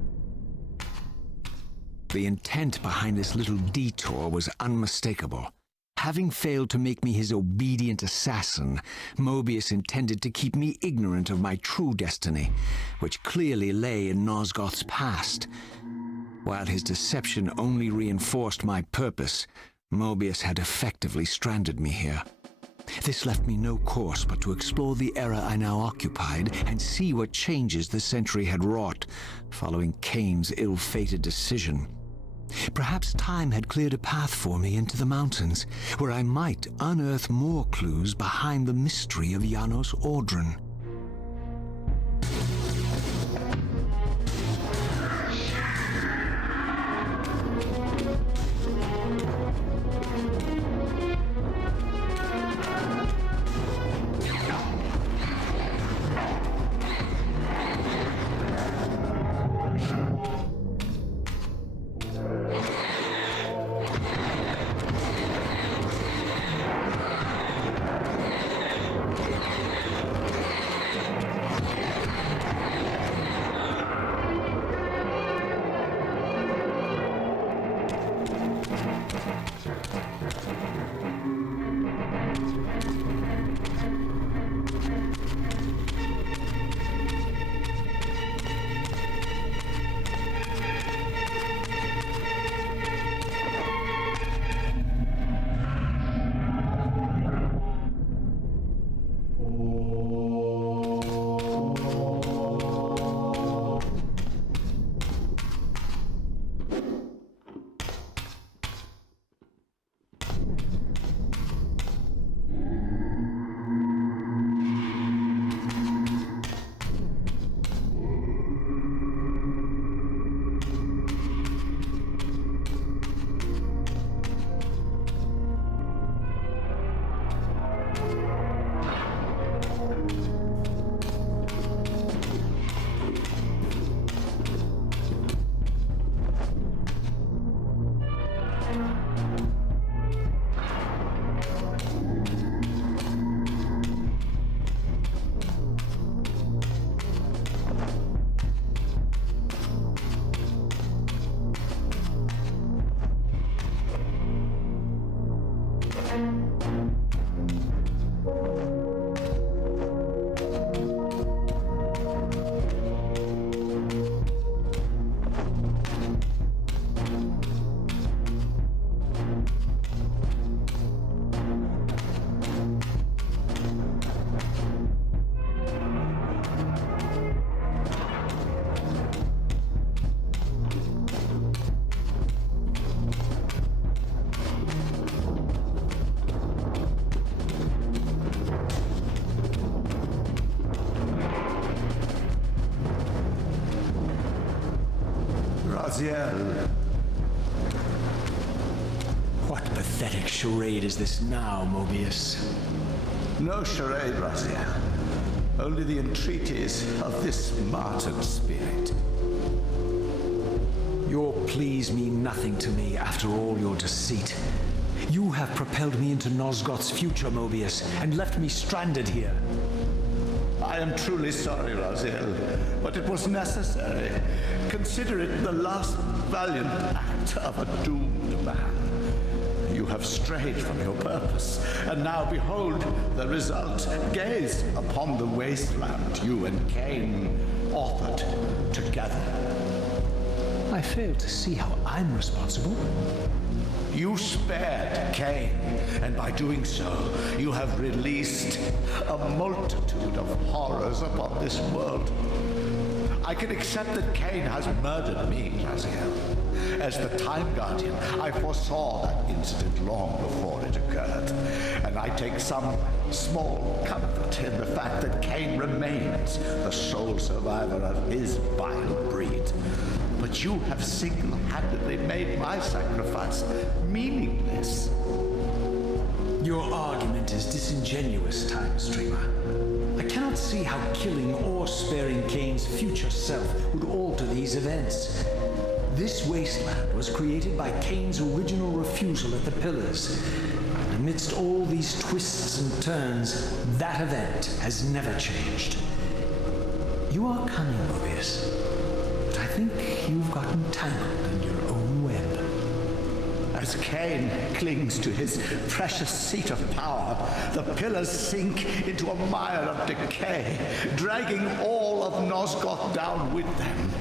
The intent behind this little detour was unmistakable. Having failed to make me his obedient assassin, Mobius intended to keep me ignorant of my true destiny, which clearly lay in Nosgoth's past. While his deception only reinforced my purpose, Mobius had effectively stranded me here. This left me no course but to explore the era I now occupied and see what changes the century had wrought following Kain's ill-fated decision. Perhaps time had cleared a path for me into the mountains, where I might unearth more clues behind the mystery of Janos Audron. What pathetic charade is this now, Mobius? No charade, Raziel. Only the entreaties of this martyred spirit. Your pleas mean nothing to me after all your deceit. You have propelled me into Nosgoth's future, Mobius, and left me stranded here. I am truly sorry, Raziel, but it was necessary. Consider it the last valiant act of a doomed man. You have strayed from your purpose, and now behold the result. Gaze upon the wasteland you and Kain authored together. I fail to see how I'm responsible. You spared Kain, and by doing so, you have released a multitude of horrors upon this world. I can accept that Kain has murdered me, Raziel. As the Time Guardian, I foresaw that incident long before it occurred, and I take some small comfort in the fact that Kain remains the sole survivor of his vile breed. But you have single-handedly made my sacrifice meaningless. Your argument is disingenuous, Time Streamer. I cannot see how killing or sparing Kain's future self would alter these events. This wasteland was created by Kain's original refusal at the Pillars. And amidst all these twists and turns, that event has never changed. You are cunning, Mobius, but I think you've gotten tangled in your own web. As Kain clings to his precious seat of power, the Pillars sink into a mire of decay, dragging all of Nosgoth down with them.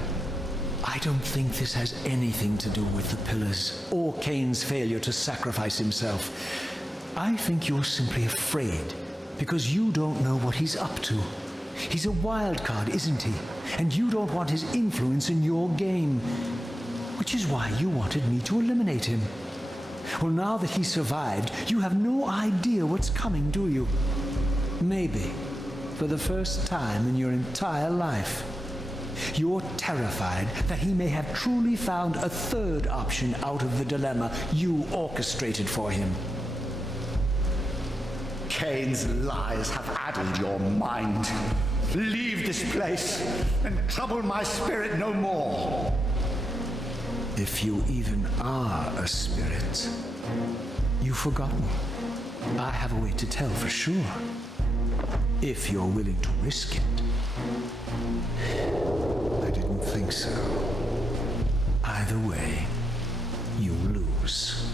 I don't think this has anything to do with the Pillars or Kain's failure to sacrifice himself. I think you're simply afraid because you don't know what he's up to. He's a wild card, isn't he? And you don't want his influence in your game. Which is why you wanted me to eliminate him. Well, now that he survived, you have no idea what's coming, do you? Maybe, for the first time in your entire life, you're terrified that he may have truly found a third option out of the dilemma you orchestrated for him. Kain's lies have addled your mind. Leave this place and trouble my spirit no more. If you even are a spirit, you've forgotten. I have a way to tell for sure. If you're willing to risk it. I didn't think so. Either way, you lose.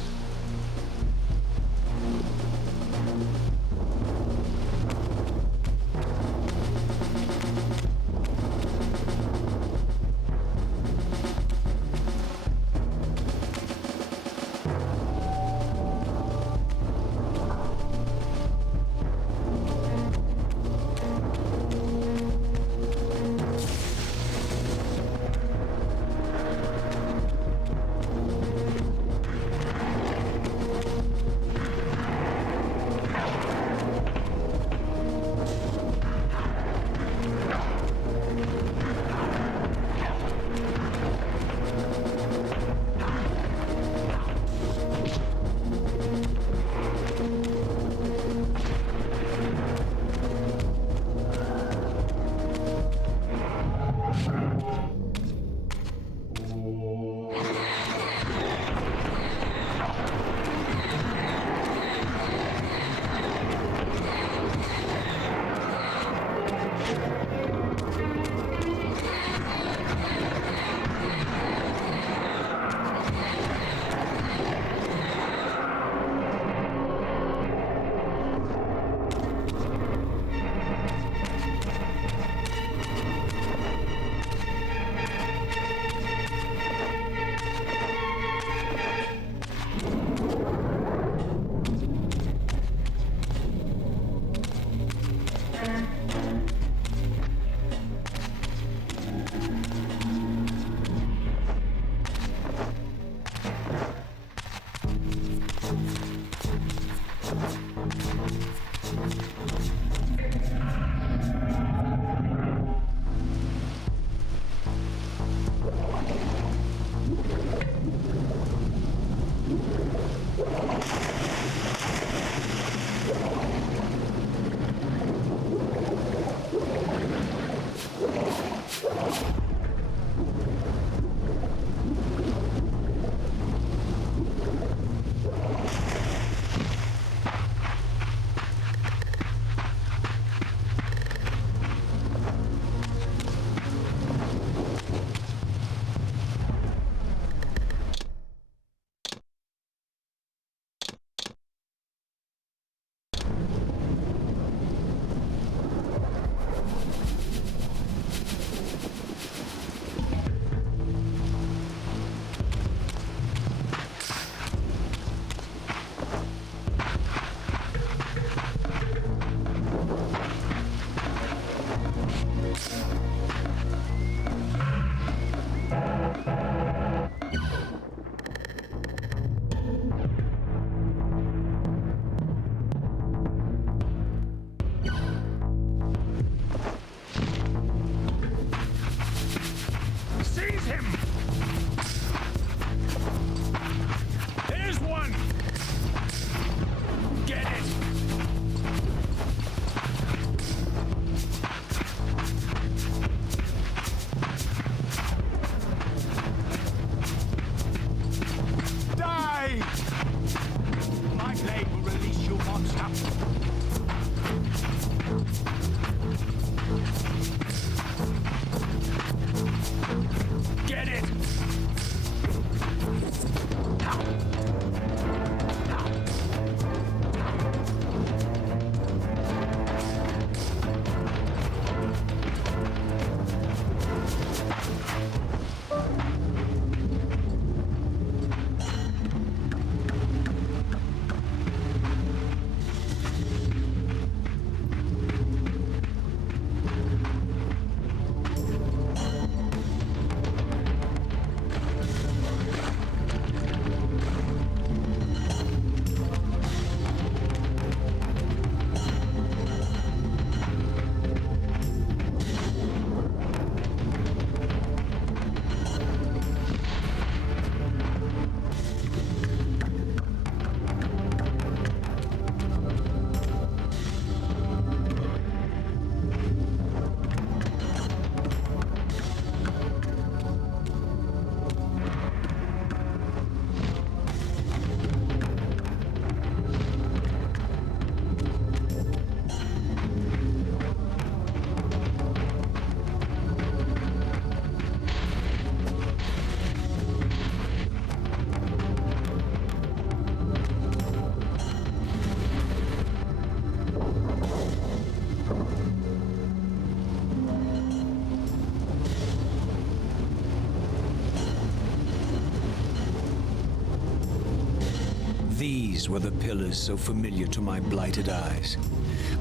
These were the pillars so familiar to my blighted eyes.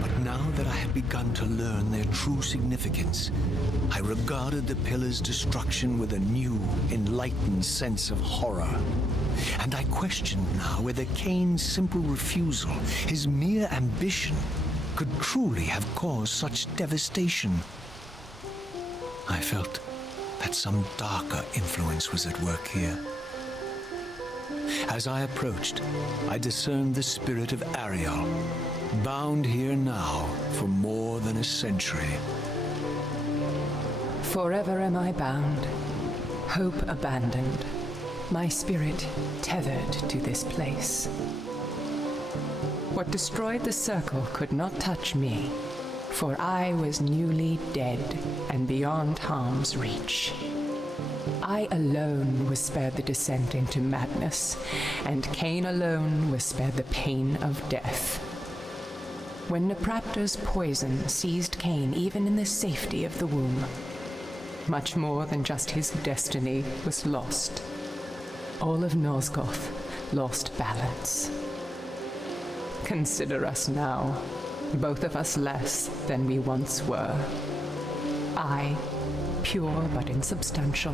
But now that I had begun to learn their true significance, I regarded the pillars' destruction with a new, enlightened sense of horror. And I questioned now whether Kain's simple refusal, his mere ambition, could truly have caused such devastation. I felt that some darker influence was at work here. As I approached, I discerned the spirit of Ariel, bound here now for more than a century. Forever am I bound, hope abandoned, my spirit tethered to this place. What destroyed the circle could not touch me, for I was newly dead and beyond harm's reach. I alone was spared the descent into madness, and Kain alone was spared the pain of death. When Napraptor's poison seized Kain even in the safety of the womb, much more than just his destiny was lost. All of Nosgoth lost balance. Consider us now, both of us less than we once were. I, pure but insubstantial,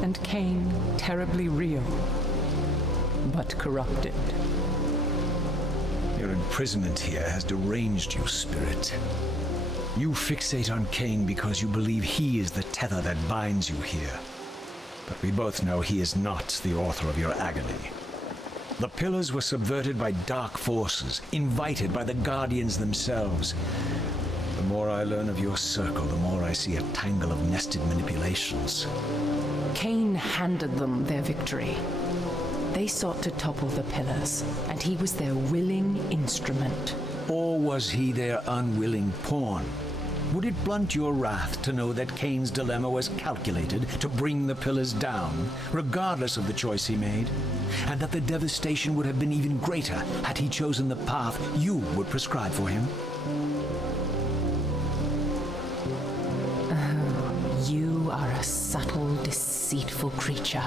and Kain, terribly real, but corrupted. Your imprisonment here has deranged you, Spirit. You fixate on Kain because you believe he is the tether that binds you here. But we both know he is not the author of your agony. The pillars were subverted by dark forces, invited by the Guardians themselves. The more I learn of your circle, the more I see a tangle of nested manipulations. Kain handed them their victory. They sought to topple the pillars, and he was their willing instrument. Or was he their unwilling pawn? Would it blunt your wrath to know that Kain's dilemma was calculated to bring the pillars down, regardless of the choice he made, and that the devastation would have been even greater had he chosen the path you would prescribe for him? You are a subtle, deceitful creature.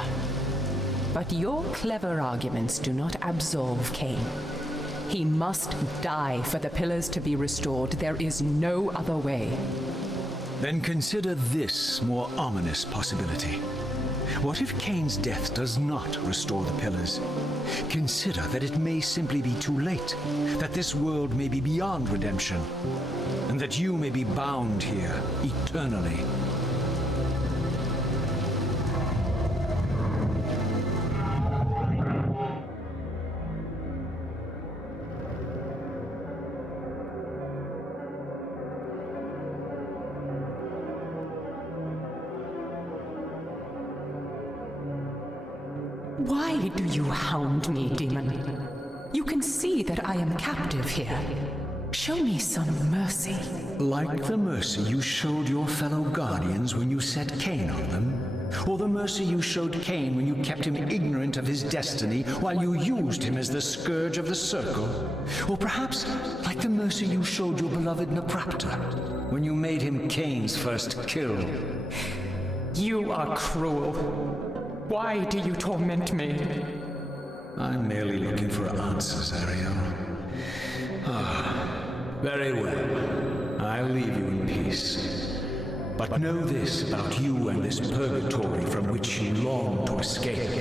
But your clever arguments do not absolve Kain. He must die for the pillars to be restored. There is no other way. Then consider this more ominous possibility. What if Kain's death does not restore the pillars? Consider that it may simply be too late, that this world may be beyond redemption, and that you may be bound here eternally. Why do you hound me, demon? You can see that I am captive here. Show me some mercy. Like the mercy you showed your fellow Guardians when you set Kain on them? Or the mercy you showed Kain when you kept him ignorant of his destiny while you used him as the scourge of the circle? Or perhaps like the mercy you showed your beloved Napraptor when you made him Kain's first kill? You are cruel. Why do you torment me? I'm merely looking for answers, Ariel. Very well. I'll leave you in peace. But know this about you and this purgatory from which you long to escape.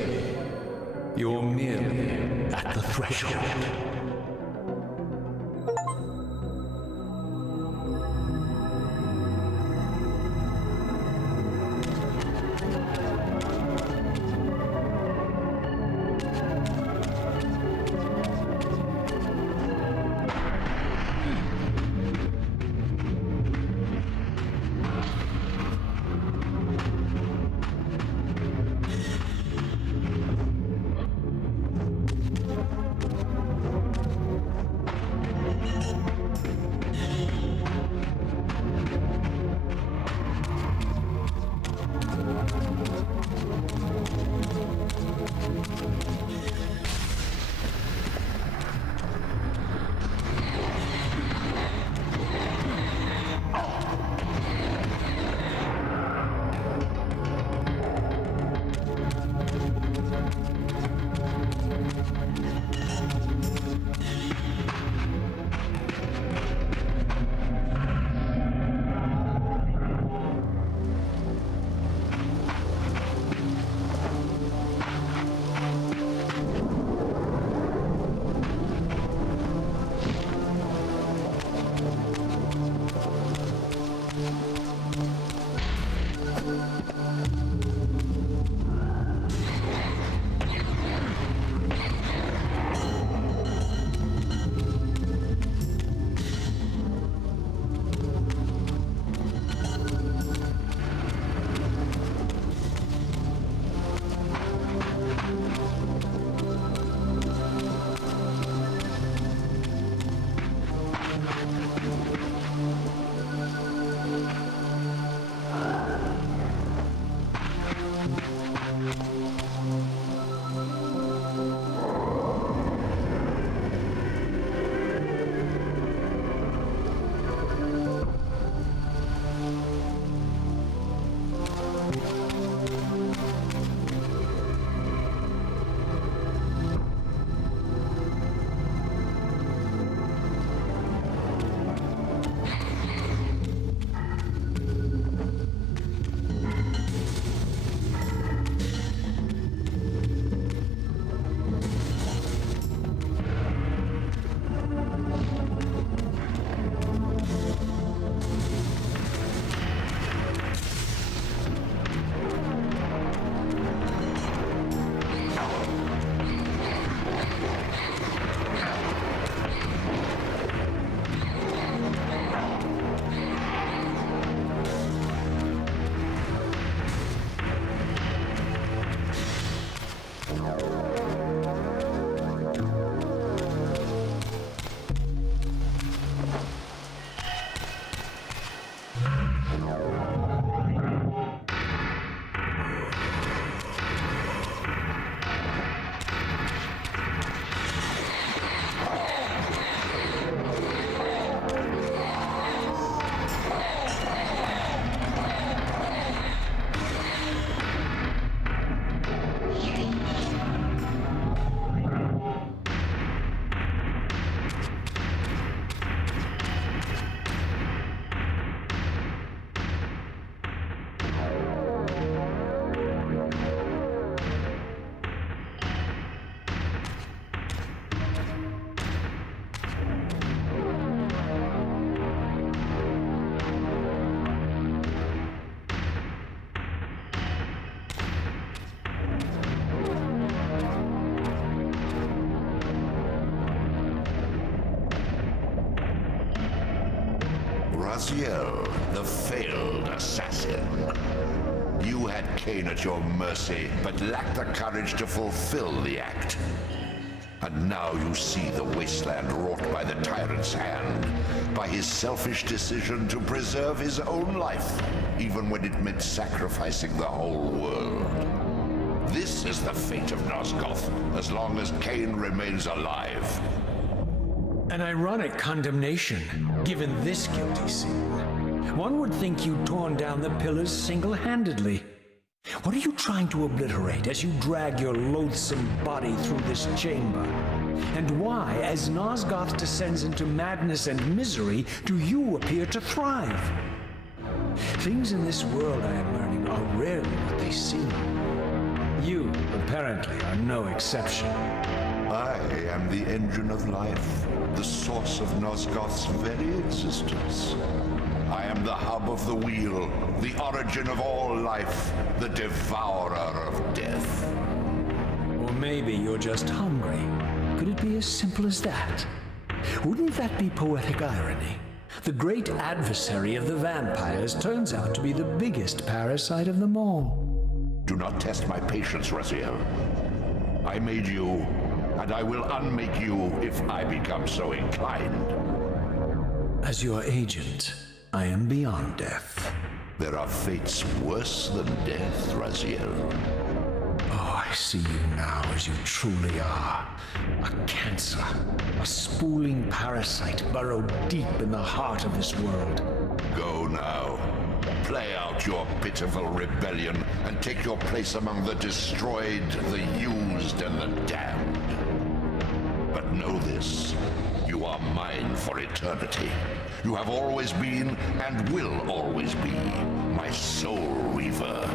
You're merely at the threshold. Raziel, the failed assassin. You had Kain at your mercy, but lacked the courage to fulfill the act. And now you see the wasteland wrought by the tyrant's hand, by his selfish decision to preserve his own life, even when it meant sacrificing the whole world. This is the fate of Nosgoth, as long as Kain remains alive. An ironic condemnation, given this guilty sin. One would think you'd torn down the pillars single-handedly. What are you trying to obliterate as you drag your loathsome body through this chamber? And why, as Nosgoth descends into madness and misery, do you appear to thrive? Things in this world, I am learning, are rarely what they seem. You, apparently, are no exception. I am the engine of life, the source of Nosgoth's very existence. I am the hub of the wheel, the origin of all life, the devourer of death. Or maybe you're just hungry. Could it be as simple as that? Wouldn't that be poetic irony? The great adversary of the vampires turns out to be the biggest parasite of them all. Do not test my patience, Raziel. I made you, and I will unmake you if I become so inclined. As your agent, I am beyond death. There are fates worse than death, Raziel. Oh, I see you now as you truly are. A cancer, a spooling parasite burrowed deep in the heart of this world. Go now. Play out your pitiful rebellion and take your place among the destroyed, the used, and the damned. But know this, you are mine for eternity. You have always been and will always be my soul Reaver.